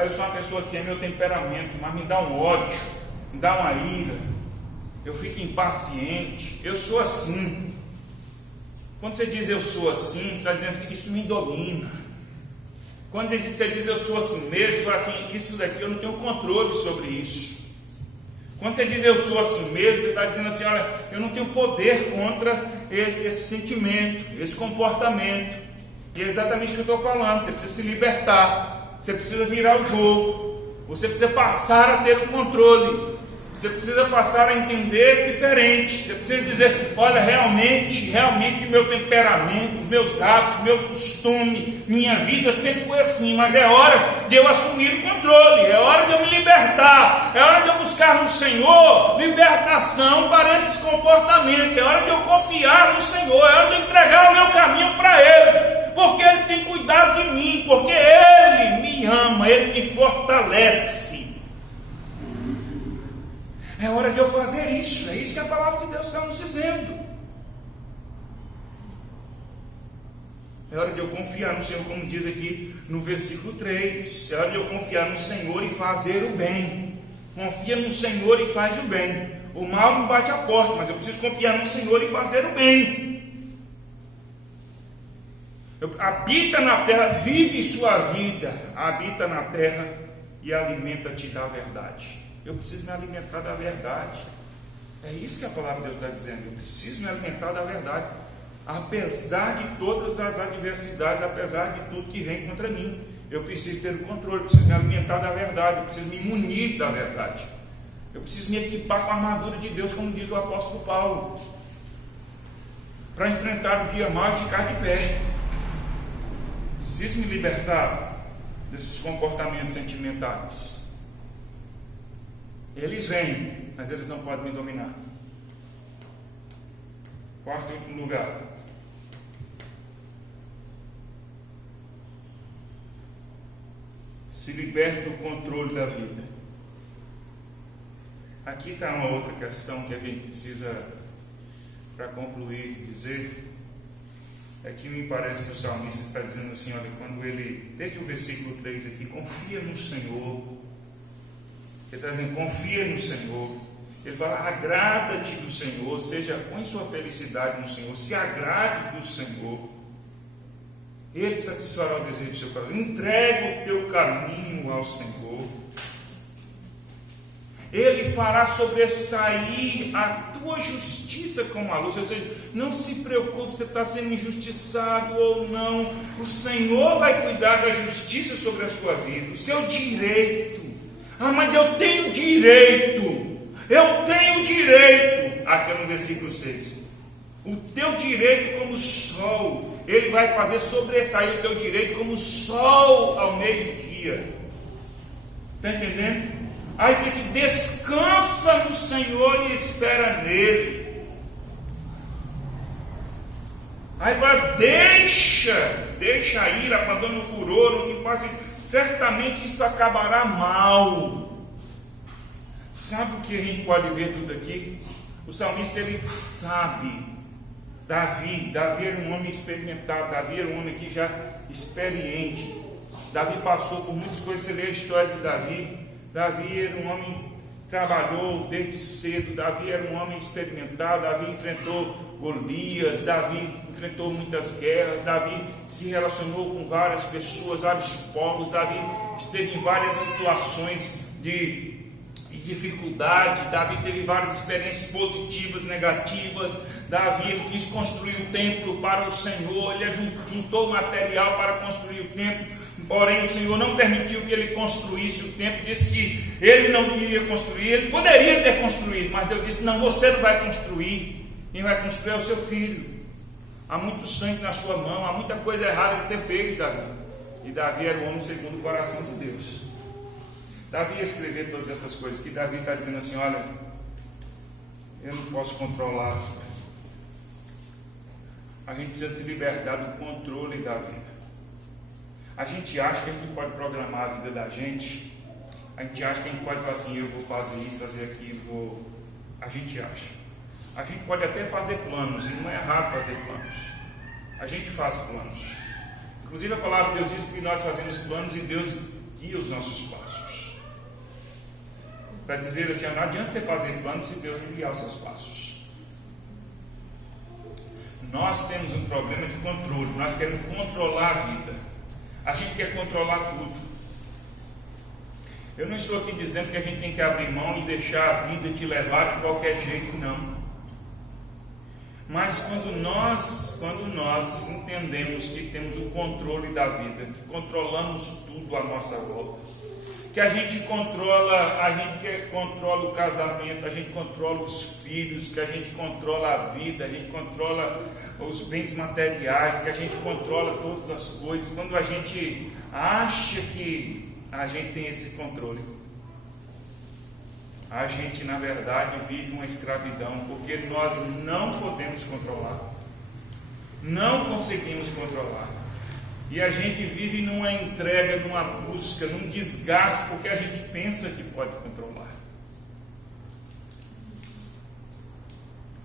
Eu sou uma pessoa assim, é meu temperamento, mas me dá um ódio, me dá uma ira, eu fico impaciente, eu sou assim. Quando você diz eu sou assim, você está dizendo assim, isso me domina. Quando você diz eu sou assim mesmo, você fala assim, isso daqui eu não tenho controle sobre isso. Quando você diz eu sou assim mesmo, você está dizendo assim, olha, eu não tenho poder contra esse sentimento, esse comportamento. E é exatamente o que eu estou falando, você precisa se libertar. Você precisa virar o jogo. Você precisa passar a ter o controle. Você precisa passar a entender diferente. Você precisa dizer, olha, realmente o meu temperamento, os meus hábitos, o meu costume, minha vida sempre foi assim, mas é hora de eu assumir o controle, é hora de eu me libertar, é hora de eu buscar no Senhor libertação para esses comportamentos, é hora de eu confiar no Senhor, é hora de eu entregar o meu caminho para Ele. Porque Ele tem cuidado de mim, porque Ele me ama, Ele me fortalece. É hora de eu fazer isso, é isso que a palavra de Deus está nos dizendo. É hora de eu confiar no Senhor, como diz aqui no versículo 3. É hora de eu confiar no Senhor e fazer o bem. Confia no Senhor e faz o bem. O mal não bate a porta, mas eu preciso confiar no Senhor e fazer o bem. Habita na terra, vive sua vida, habita na terra e alimenta-te da verdade. Eu preciso me alimentar da verdade. É isso que a palavra de Deus está dizendo. Eu preciso me alimentar da verdade, apesar de todas as adversidades, apesar de tudo que vem contra mim. Eu preciso ter o controle, eu preciso me alimentar da verdade, eu preciso me munir da verdade. Eu preciso me equipar com a armadura de Deus, como diz o apóstolo Paulo, para enfrentar o dia mau e ficar de pé. Preciso me libertar desses comportamentos sentimentais. Eles vêm, mas eles não podem me dominar. Quarto e último lugar. se liberte do controle da vida. Aqui está uma outra questão que a gente precisa, para concluir, dizer. Aqui me parece que o salmista está dizendo assim, olha, quando ele, desde o versículo 3 aqui, confia no Senhor. Ele está dizendo, confia no Senhor. Ele fala, agrada-te do Senhor, ou seja, põe sua felicidade no Senhor, se agrade do Senhor. Ele satisfará o desejo do seu coração. Entrega o teu caminho ao Senhor. Ele fará sobressair a tua justiça como a luz. Ou seja, não se preocupe se você está sendo injustiçado ou não. O Senhor vai cuidar da justiça sobre a sua vida, o seu direito. Ah, mas eu tenho direito. Eu tenho direito. Aqui no versículo 6. O teu direito como sol. Ele vai fazer sobressair o teu direito como sol ao meio-dia. Está entendendo? Aí diz que descansa no Senhor e espera nele. Aí vai, deixa ir, abandona o furor, o que faz, certamente isso acabará mal. Sabe o que a gente pode ver tudo aqui? O salmista, ele sabe. Davi era um homem experimentado, Davi era um homem que já experiente. Davi passou por muitas coisas. Você lê a história de Davi era um homem que trabalhou desde cedo. Davi era um homem experimentado. Davi enfrentou Golias, Davi enfrentou muitas guerras, Davi se relacionou com várias pessoas, vários povos. Davi esteve em várias situações de dificuldade. Davi teve várias experiências positivas, negativas. Davi, ele quis construir o templo para o Senhor, ele juntou material para construir o templo, porém o Senhor não permitiu que ele construísse o templo. Disse que ele não iria construir. Ele poderia ter construído, mas Deus disse, não, você não vai construir, quem vai construir é o seu filho. Há muito sangue na sua mão, há muita coisa errada que você fez, Davi. E Davi era o homem segundo o coração de Deus. Davi ia escrever todas essas coisas, que Davi está dizendo assim, olha, eu não posso controlar. A gente precisa se libertar do controle da vida. A gente acha que a gente pode programar a vida da gente. A gente acha que a gente pode falar assim, eu vou fazer isso, fazer aquilo, A gente acha. A gente pode até fazer planos, e não é errado fazer planos. A gente faz planos. Inclusive a palavra de Deus diz que nós fazemos planos e Deus guia os nossos passos. Para dizer assim, não adianta você fazer planos se Deus não guiar os seus passos. Nós temos um problema de controle. Nós queremos controlar a vida. A gente quer controlar tudo. Eu não estou aqui dizendo que a gente tem que abrir mão e deixar a vida te levar de qualquer jeito, não. Mas quando nós entendemos que temos o controle da vida, que controlamos tudo à nossa volta, que a gente controla o casamento, a gente controla os filhos, que a gente controla a vida, a gente controla os bens materiais, que a gente controla todas as coisas. Quando a gente acha que a gente tem esse controle, a gente na verdade vive uma escravidão, porque nós não podemos controlar, não conseguimos controlar. E a gente vive numa entrega, numa busca, num desgaste, porque a gente pensa que pode controlar.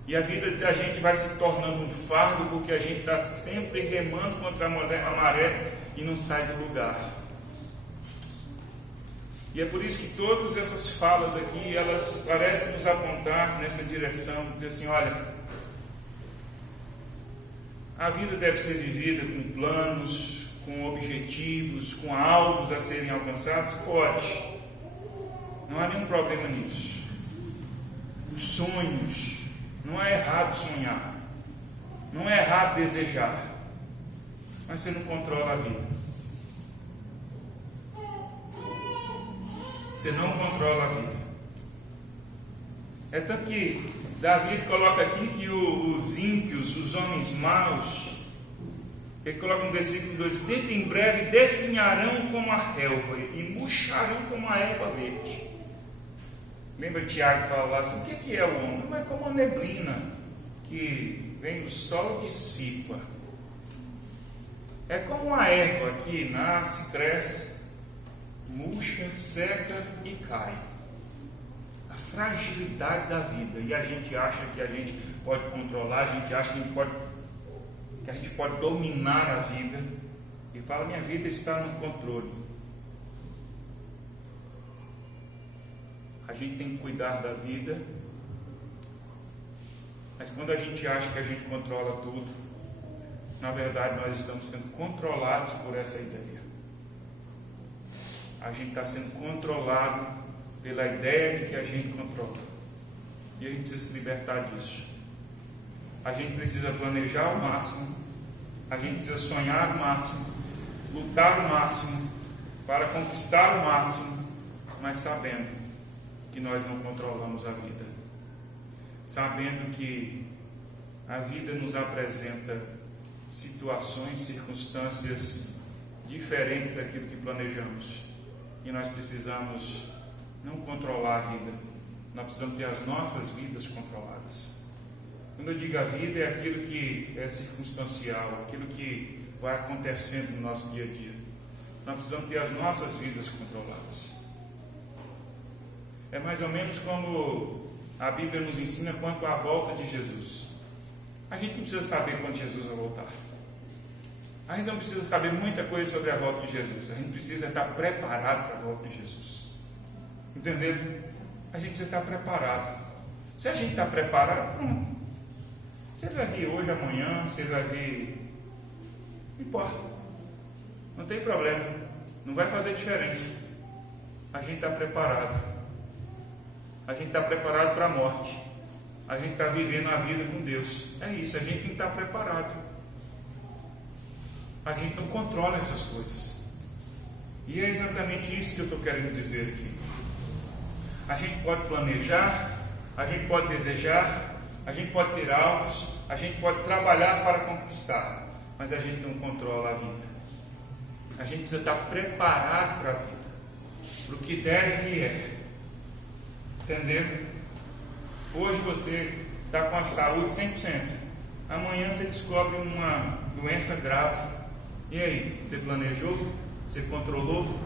E a vida da gente vai se tornando um fardo, porque a gente está sempre remando contra a maré e não sai do lugar. E é por isso que todas essas falas aqui, elas parecem nos apontar nessa direção, de assim, olha, a vida deve ser vivida com planos, com objetivos, com alvos a serem alcançados? Pode. Não há nenhum problema nisso. Os sonhos, não é errado sonhar. Não é errado desejar. Mas você não controla a vida. Você não controla a vida. É tanto que Davi coloca aqui que os ímpios, os homens maus, ele coloca no versículo 2: dentro em breve definharão como a relva e murcharão como a erva verde. Lembra Tiago que fala lá assim: o que é o homem? Não é como a neblina que vem do sol e dissipa. É como uma erva que nasce, cresce, murcha, seca e cai. A fragilidade da vida. E a gente acha que a gente pode controlar, a gente acha que a gente pode dominar a vida. E fala, minha vida está no controle. A gente tem que cuidar da vida. Mas quando a gente acha que a gente controla tudo, na verdade nós estamos sendo controlados por essa ideia. A gente está sendo controlado pela ideia de que a gente controla. E a gente precisa se libertar disso. A gente precisa planejar ao máximo, a gente precisa sonhar ao máximo, lutar ao máximo, para conquistar o máximo, mas sabendo que nós não controlamos a vida. Sabendo que a vida nos apresenta situações, circunstâncias diferentes daquilo que planejamos. E nós precisamos não controlar a vida, nós precisamos ter as nossas vidas controladas. Quando eu digo a vida, é aquilo que é circunstancial, aquilo que vai acontecendo no nosso dia a dia. Nós precisamos ter as nossas vidas controladas. É mais ou menos como a Bíblia nos ensina quanto à volta de Jesus. A gente não precisa saber quando Jesus vai voltar. A gente não precisa saber muita coisa sobre a volta de Jesus. A gente precisa estar preparado para a volta de Jesus. Entendeu? A gente precisa estar preparado. Se a gente está preparado, pronto. Você vai vir hoje, amanhã, você vai vir. Não importa. Não tem problema. Não vai fazer diferença. A gente está preparado. A gente está preparado para a morte. A gente está vivendo a vida com Deus. É isso, a gente tem que estar preparado. A gente não controla essas coisas. E é exatamente isso que eu estou querendo dizer aqui. A gente pode planejar, a gente pode desejar, a gente pode ter alvos, a gente pode trabalhar para conquistar, mas a gente não controla a vida. A gente precisa estar preparado para a vida, para o que der e vier. Entendeu? Hoje você está com a saúde 100%. Amanhã você descobre uma doença grave. E aí? Você planejou? Você controlou?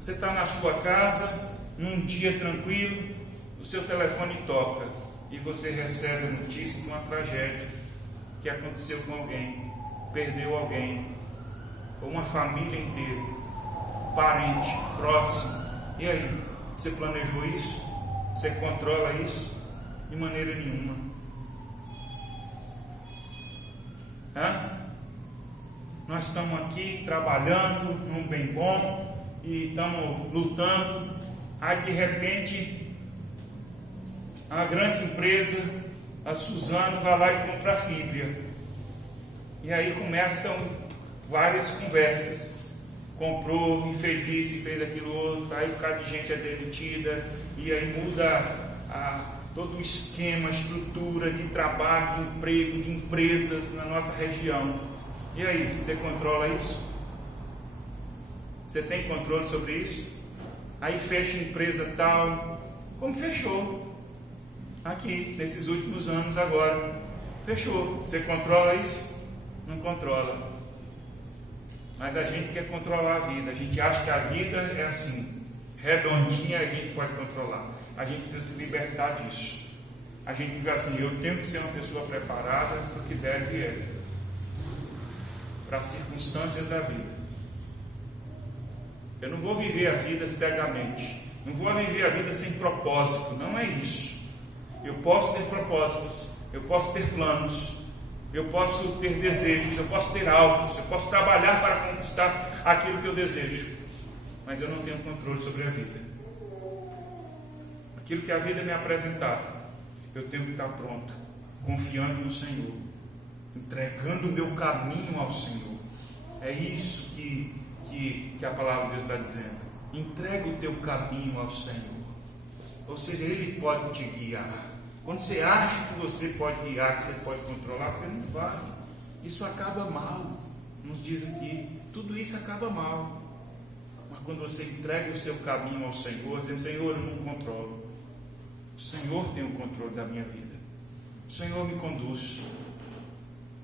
Você está na sua casa, num dia tranquilo, o seu telefone toca e você recebe a notícia de uma tragédia que aconteceu com alguém, perdeu alguém, ou uma família inteira, parente, próximo. E aí? Você planejou isso? Você controla isso? De maneira nenhuma. Nós estamos aqui trabalhando num bem bom e estamos lutando. Aí de repente a grande empresa, a Suzano, vai lá e compra a Fibria. E aí começam várias conversas. Comprou e fez isso e fez aquilo outro, aí um bocado de gente é demitida, e aí muda todo o esquema, a estrutura de trabalho, de emprego, de empresas na nossa região. E aí, você controla isso? Você tem controle sobre isso? Aí fecha empresa tal, como fechou aqui, nesses últimos anos agora. Fechou. Você controla isso? Não controla. Mas a gente quer controlar a vida. A gente acha que a vida é assim, redondinha, a gente pode controlar. A gente precisa se libertar disso. A gente fica assim, eu tenho que ser uma pessoa preparada para o que der e vier, para as circunstâncias da vida. Eu não vou viver a vida cegamente. Não vou viver a vida sem propósito. Não é isso. Eu posso ter propósitos. Eu posso ter planos. Eu posso ter desejos, eu posso ter alvos, eu posso trabalhar para conquistar aquilo que eu desejo, mas eu não tenho controle sobre a vida. Aquilo que a vida me apresentar, eu tenho que estar pronto, confiando no Senhor, entregando o meu caminho ao Senhor. É isso que a palavra de Deus está dizendo. Entrega o teu caminho ao Senhor, ou seja, Ele pode te guiar. Quando você acha que você pode guiar, que você pode controlar, você não vai. Isso acaba mal. Nos diz aqui, tudo isso acaba mal. Mas quando você entrega o seu caminho ao Senhor, dizendo, Senhor, eu não controlo. O Senhor tem o controle da minha vida. O Senhor me conduz.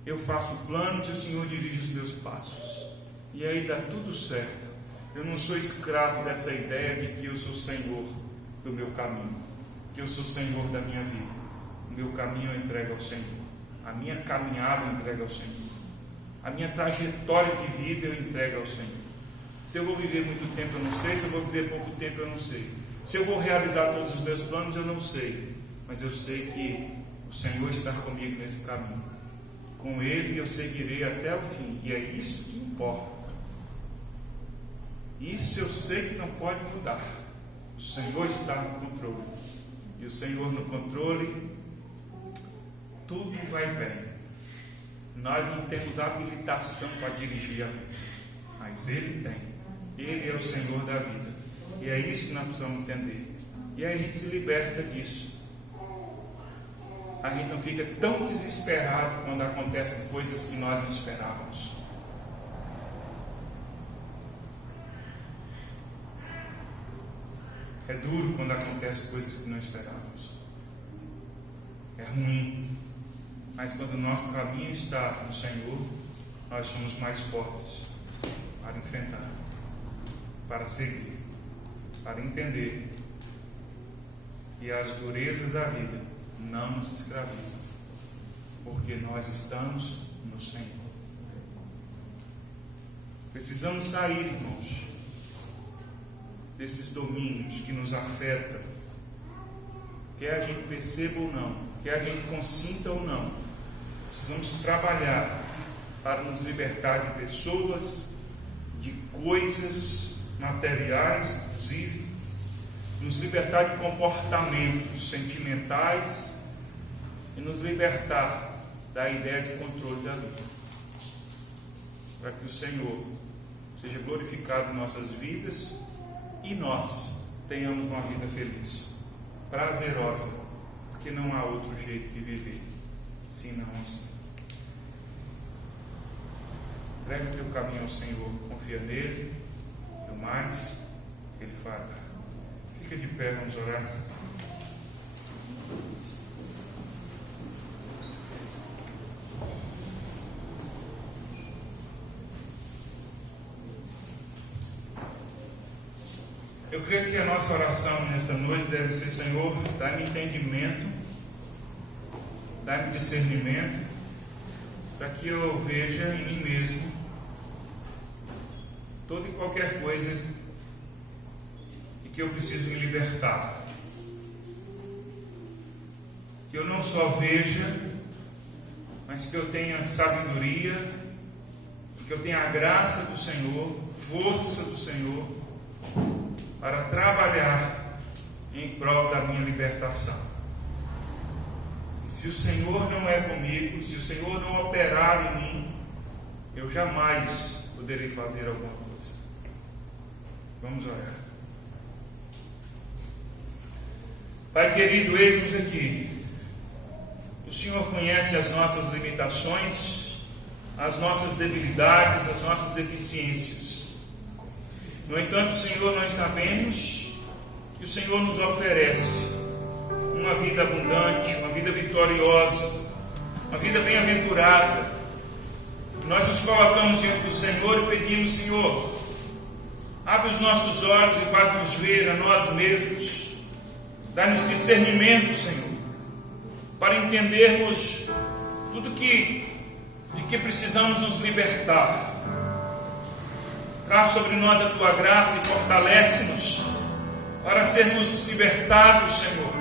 Eu faço planos e o Senhor dirige os meus passos. E aí dá tudo certo. Eu não sou escravo dessa ideia de que eu sou senhor do meu caminho, que eu sou senhor da minha vida. O meu caminho eu entrego ao Senhor, a minha caminhada eu entrego ao Senhor, a minha trajetória de vida eu entrego ao Senhor. Se eu vou viver muito tempo eu não sei, se eu vou viver pouco tempo eu não sei, se eu vou realizar todos os meus planos eu não sei, mas eu sei que o Senhor está comigo nesse caminho. Com Ele eu seguirei até o fim, e é isso que importa. Isso eu sei que não pode mudar. O Senhor está no controle, e o Senhor no controle, tudo vai bem. Nós não temos habilitação para dirigir a vida, mas Ele tem. Ele é o Senhor da vida, e é isso que nós precisamos entender. E aí a gente se liberta disso. A gente não fica tão desesperado quando acontecem coisas que nós não esperávamos. É duro quando acontecem coisas que não esperávamos. É ruim. Mas quando o nosso caminho está no Senhor, nós somos mais fortes para enfrentar, para seguir, para entender. E as durezas da vida não nos escravizam, porque nós estamos no Senhor. Precisamos sair, irmãos, desses domínios que nos afetam, quer a gente perceba ou não, quer a gente consinta ou não. Precisamos trabalhar para nos libertar de pessoas, de coisas materiais, inclusive, nos libertar de comportamentos sentimentais e nos libertar da ideia de controle da vida, para que o Senhor seja glorificado em nossas vidas e nós tenhamos uma vida feliz, prazerosa, porque não há outro jeito de viver senão assim. Entrega o teu caminho ao Senhor, confia nele, e o mais Ele fará. Fica de pé, vamos orar. Eu creio que a nossa oração nesta noite deve ser: Senhor, dá-me entendimento, dá-me discernimento, para que eu veja em mim mesmo toda e qualquer coisa e que eu preciso me libertar. Que eu não só veja, mas que eu tenha sabedoria, que eu tenha a graça do Senhor, força do Senhor, para trabalhar em prol da minha libertação. E se o Senhor não é comigo, se o Senhor não operar em mim, eu jamais poderei fazer alguma coisa. Vamos orar. Pai querido, eis-nos aqui. O Senhor conhece as nossas limitações, as nossas debilidades, as nossas deficiências. No entanto, Senhor, nós sabemos que o Senhor nos oferece uma vida abundante, uma vida vitoriosa, uma vida bem-aventurada. Nós nos colocamos diante do Senhor e pedimos: Senhor, abre os nossos olhos e faz-nos ver a nós mesmos. Dá-nos discernimento, Senhor, para entendermos tudo de que precisamos nos libertar. Traz sobre nós a Tua graça e fortalece-nos para sermos libertados, Senhor,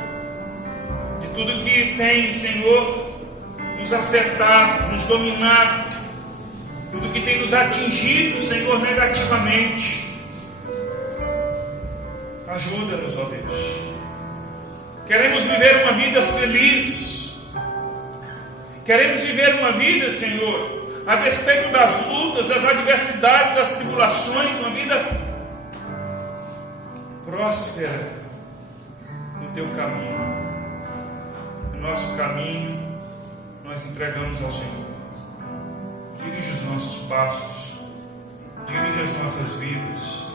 de tudo que tem, Senhor, nos afetado, nos dominado, tudo que tem nos atingido, Senhor, negativamente. Ajuda-nos, ó Deus. Queremos viver uma vida feliz. Queremos viver uma vida, Senhor, a despeito das lutas, das adversidades, das tribulações, uma vida próspera no Teu caminho. No nosso caminho, nós entregamos ao Senhor. Dirige os nossos passos, dirige as nossas vidas.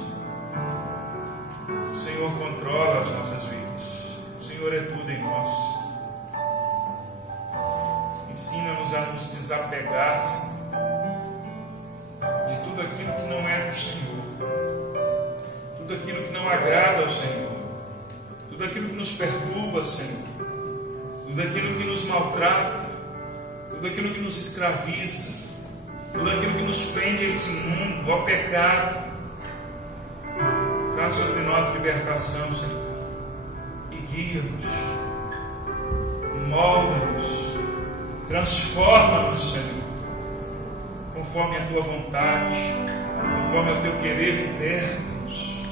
O Senhor controla as nossas vidas. O Senhor é tudo em nós. Ensina-nos a nos desapegar, Senhor, de tudo aquilo que aquilo que não agrada ao Senhor, tudo aquilo que nos perturba, Senhor, tudo aquilo que nos maltrata, tudo aquilo que nos escraviza, tudo aquilo que nos prende a esse mundo, ao pecado. Traz sobre nós libertação, Senhor, e guia-nos, molda-nos, transforma-nos, Senhor, conforme a Tua vontade, conforme o Teu querer, liberta-nos.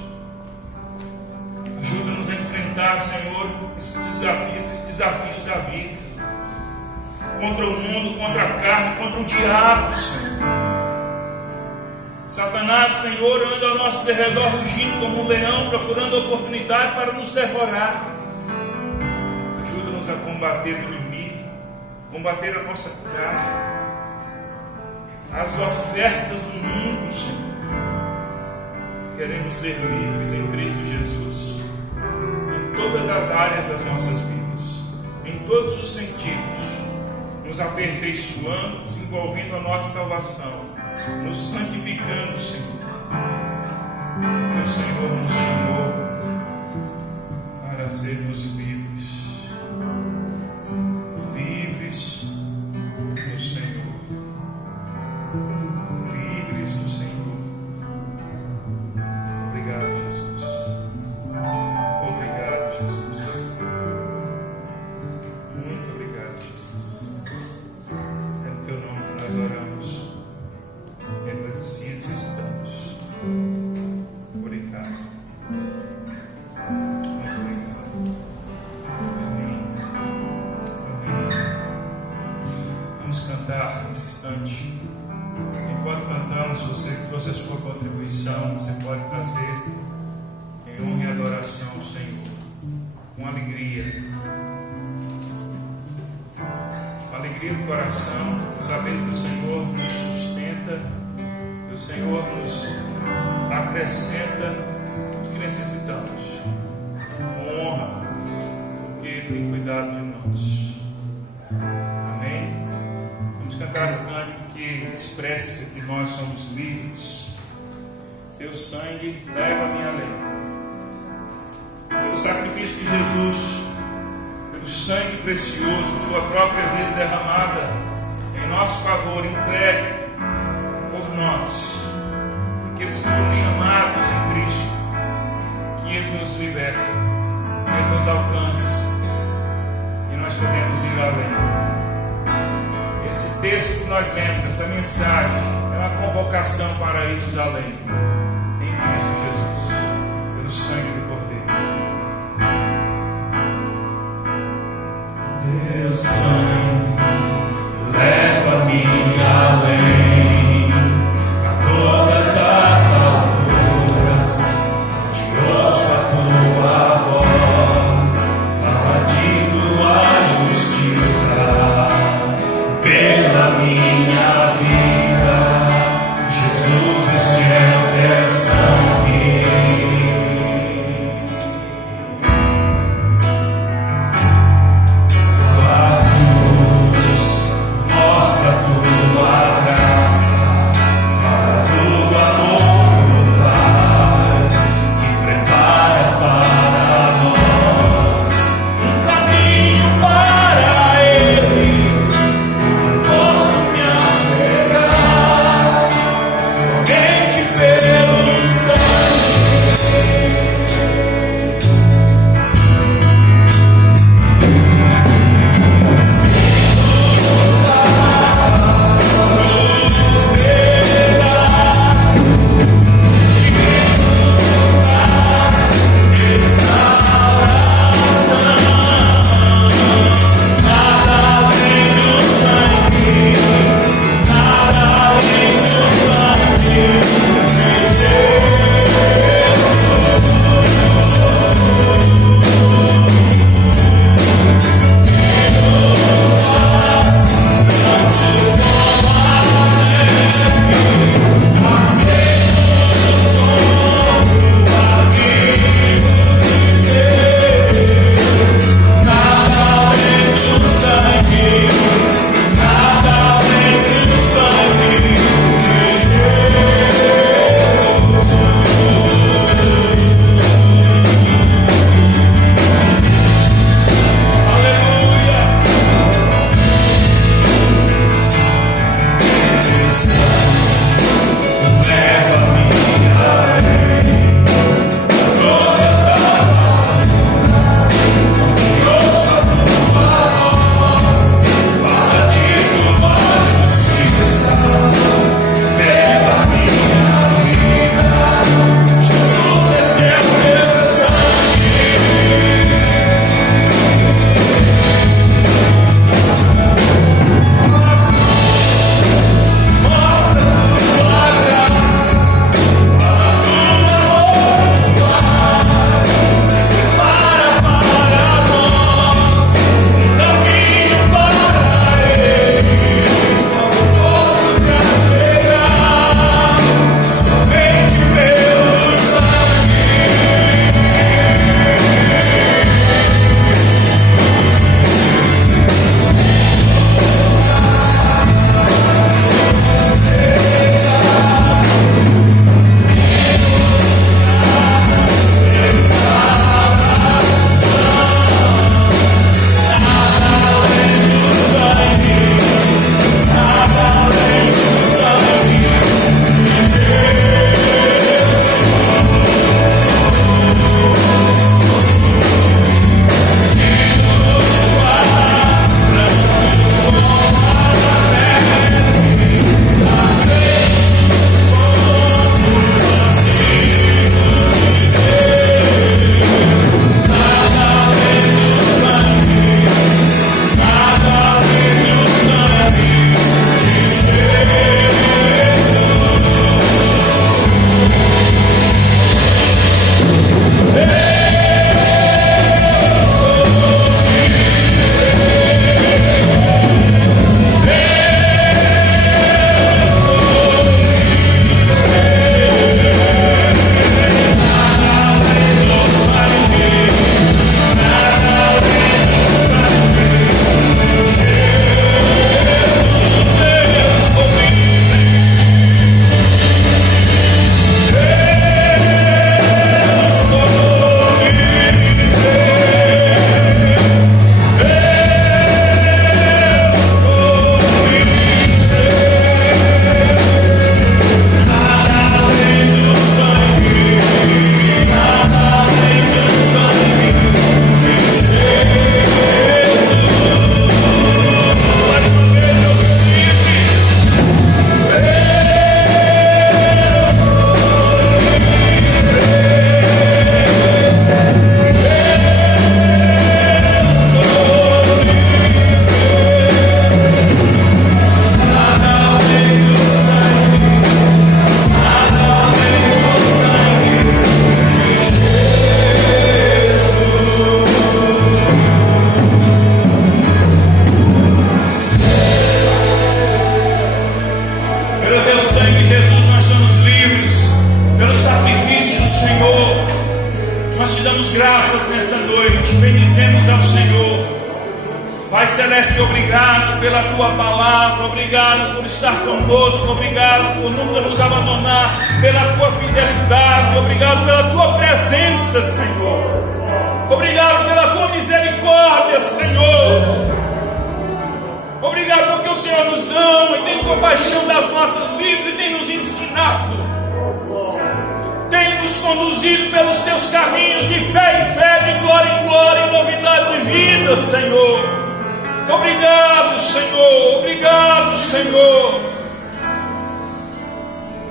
Ajuda-nos a enfrentar, Senhor, esses desafios da vida, contra o mundo, contra a carne, contra o diabo, Senhor. Satanás, Senhor, anda ao nosso derredor rugindo como um leão, procurando oportunidade para nos devorar. Ajuda-nos a combater o inimigo, combater a nossa carne, as ofertas do mundo, Senhor. Queremos ser livres em Cristo Jesus, em todas as áreas das nossas vidas, em todos os sentidos, nos aperfeiçoando, desenvolvendo a nossa salvação, nos santificando, Senhor. Que o Senhor nos chamou para sermos livres, livres no Senhor, livres no Senhor. Obrigado, Jesus. Obrigado, Jesus. Muito obrigado, Jesus. É no Teu nome que nós oramos. Agradecidos estamos. Obrigado. Muito obrigado. Amém. Amém. Vamos cantar nesse instante. Enquanto cantamos, você trouxe a sua contribuição, você pode trazer em honra e adoração ao Senhor, com alegria. Com alegria do coração, saber que o Senhor nos sustenta, que o Senhor nos acrescenta tudo que necessitamos, com honra, porque Ele tem cuidado de nós. Amém? Vamos cantar um cântico que expressa que nós somos livres. Teu sangue leva-me além. Pelo sacrifício de Jesus, pelo sangue precioso, sua própria vida derramada em nosso favor, entregue por nós, aqueles que foram chamados em Cristo, que Ele nos liberte, que Ele nos alcance e nós podemos ir além. Esse texto que nós lemos, essa mensagem, é uma convocação para irmos além em Cristo Jesus, pelo sangue do Cordeiro. Teu sangue leva-me além, a todas as alturas, te ouço a tua voz, fala de tua justiça, pela minha vida, Jesus, este é o teu sangue. Mostra tua Celeste, obrigado pela tua palavra, obrigado por estar conosco, obrigado por nunca nos abandonar, pela tua fidelidade, obrigado pela tua presença, Senhor. Obrigado pela tua misericórdia, Senhor. Obrigado porque o Senhor nos ama e tem compaixão das nossas vidas e tem nos ensinado, tem nos conduzido pelos teus caminhos de fé em fé, de glória em glória, em novidade de vida, Senhor. Obrigado, Senhor. Obrigado, Senhor.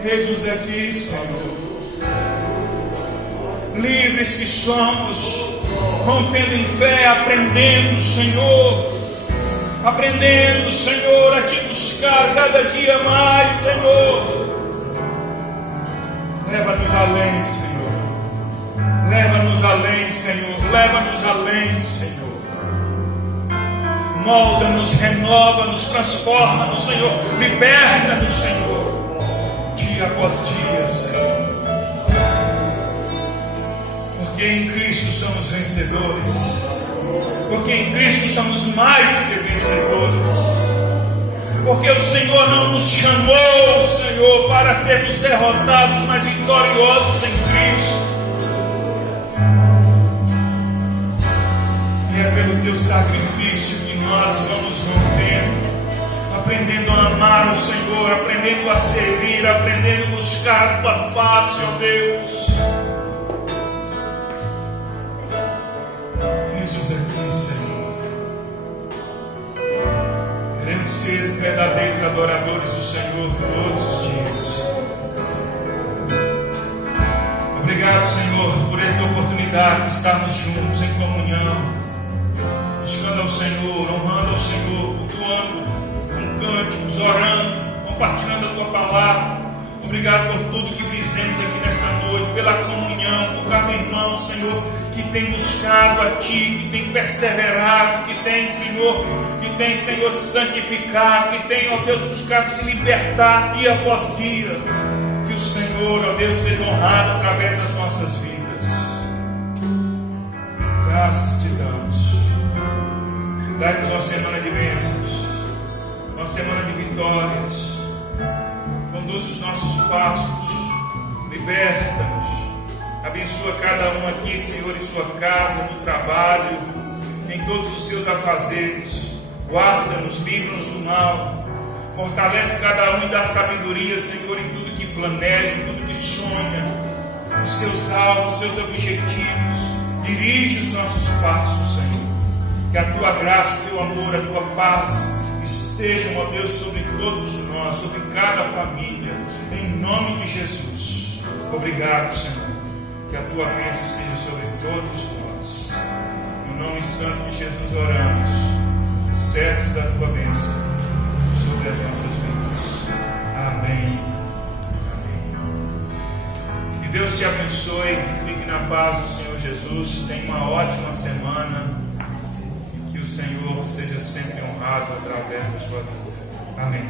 Jesus aqui, Senhor. Livres que somos, rompendo em fé, aprendendo, Senhor. Aprendendo, Senhor, a te buscar cada dia mais, Senhor. Leva-nos além, Senhor. Leva-nos além, Senhor. Leva-nos além, Senhor. Molda-nos, renova-nos, transforma-nos, Senhor. Liberta-nos, Senhor. Dia após dia, Senhor. Porque em Cristo somos vencedores. Porque em Cristo somos mais que vencedores. Porque o Senhor não nos chamou, Senhor, para sermos derrotados, mas vitoriosos em Cristo. E é pelo teu sacrifício que nós vamos rompendo, aprendendo a amar o Senhor, aprendendo a servir, aprendendo a buscar a tua face, ó Deus. Jesus aqui, Senhor. Queremos ser verdadeiros adoradores do Senhor todos os dias. Obrigado, Senhor, por essa oportunidade de estarmos juntos em comunhão, buscando ao Senhor, honrando ao Senhor, cultuando com cânticos, orando, compartilhando a tua palavra. Obrigado por tudo que fizemos aqui nesta noite, pela comunhão, por cada irmão, Senhor, que tem buscado a Ti, que tem perseverado, que tem, Senhor, santificado, que tem, ó Deus, buscado se libertar dia após dia. Que o Senhor, ó Deus, seja honrado através das nossas vidas. Graças te damos. Dai-nos uma semana de bênçãos, uma semana de vitórias. Conduz os nossos passos, liberta-nos. Abençoa cada um aqui, Senhor, em sua casa, no trabalho, em todos os seus afazeres. Guarda-nos, livra-nos do mal. Fortalece cada um e dá sabedoria, Senhor, em tudo que planeja, em tudo que sonha, os seus alvos, os seus objetivos. Dirige os nossos passos, Senhor. Que a tua graça, o teu amor, a tua paz estejam, ó Deus, sobre todos nós, sobre cada família, em nome de Jesus. Obrigado, Senhor. Que a tua bênção seja sobre todos nós. No nome santo de Jesus oramos, certos da tua bênção sobre as nossas vidas. Amém. Amém. Que Deus te abençoe. Fique na paz do Senhor Jesus. Tenha uma ótima semana. E que o Senhor seja sempre honrado através da sua vida. Amém.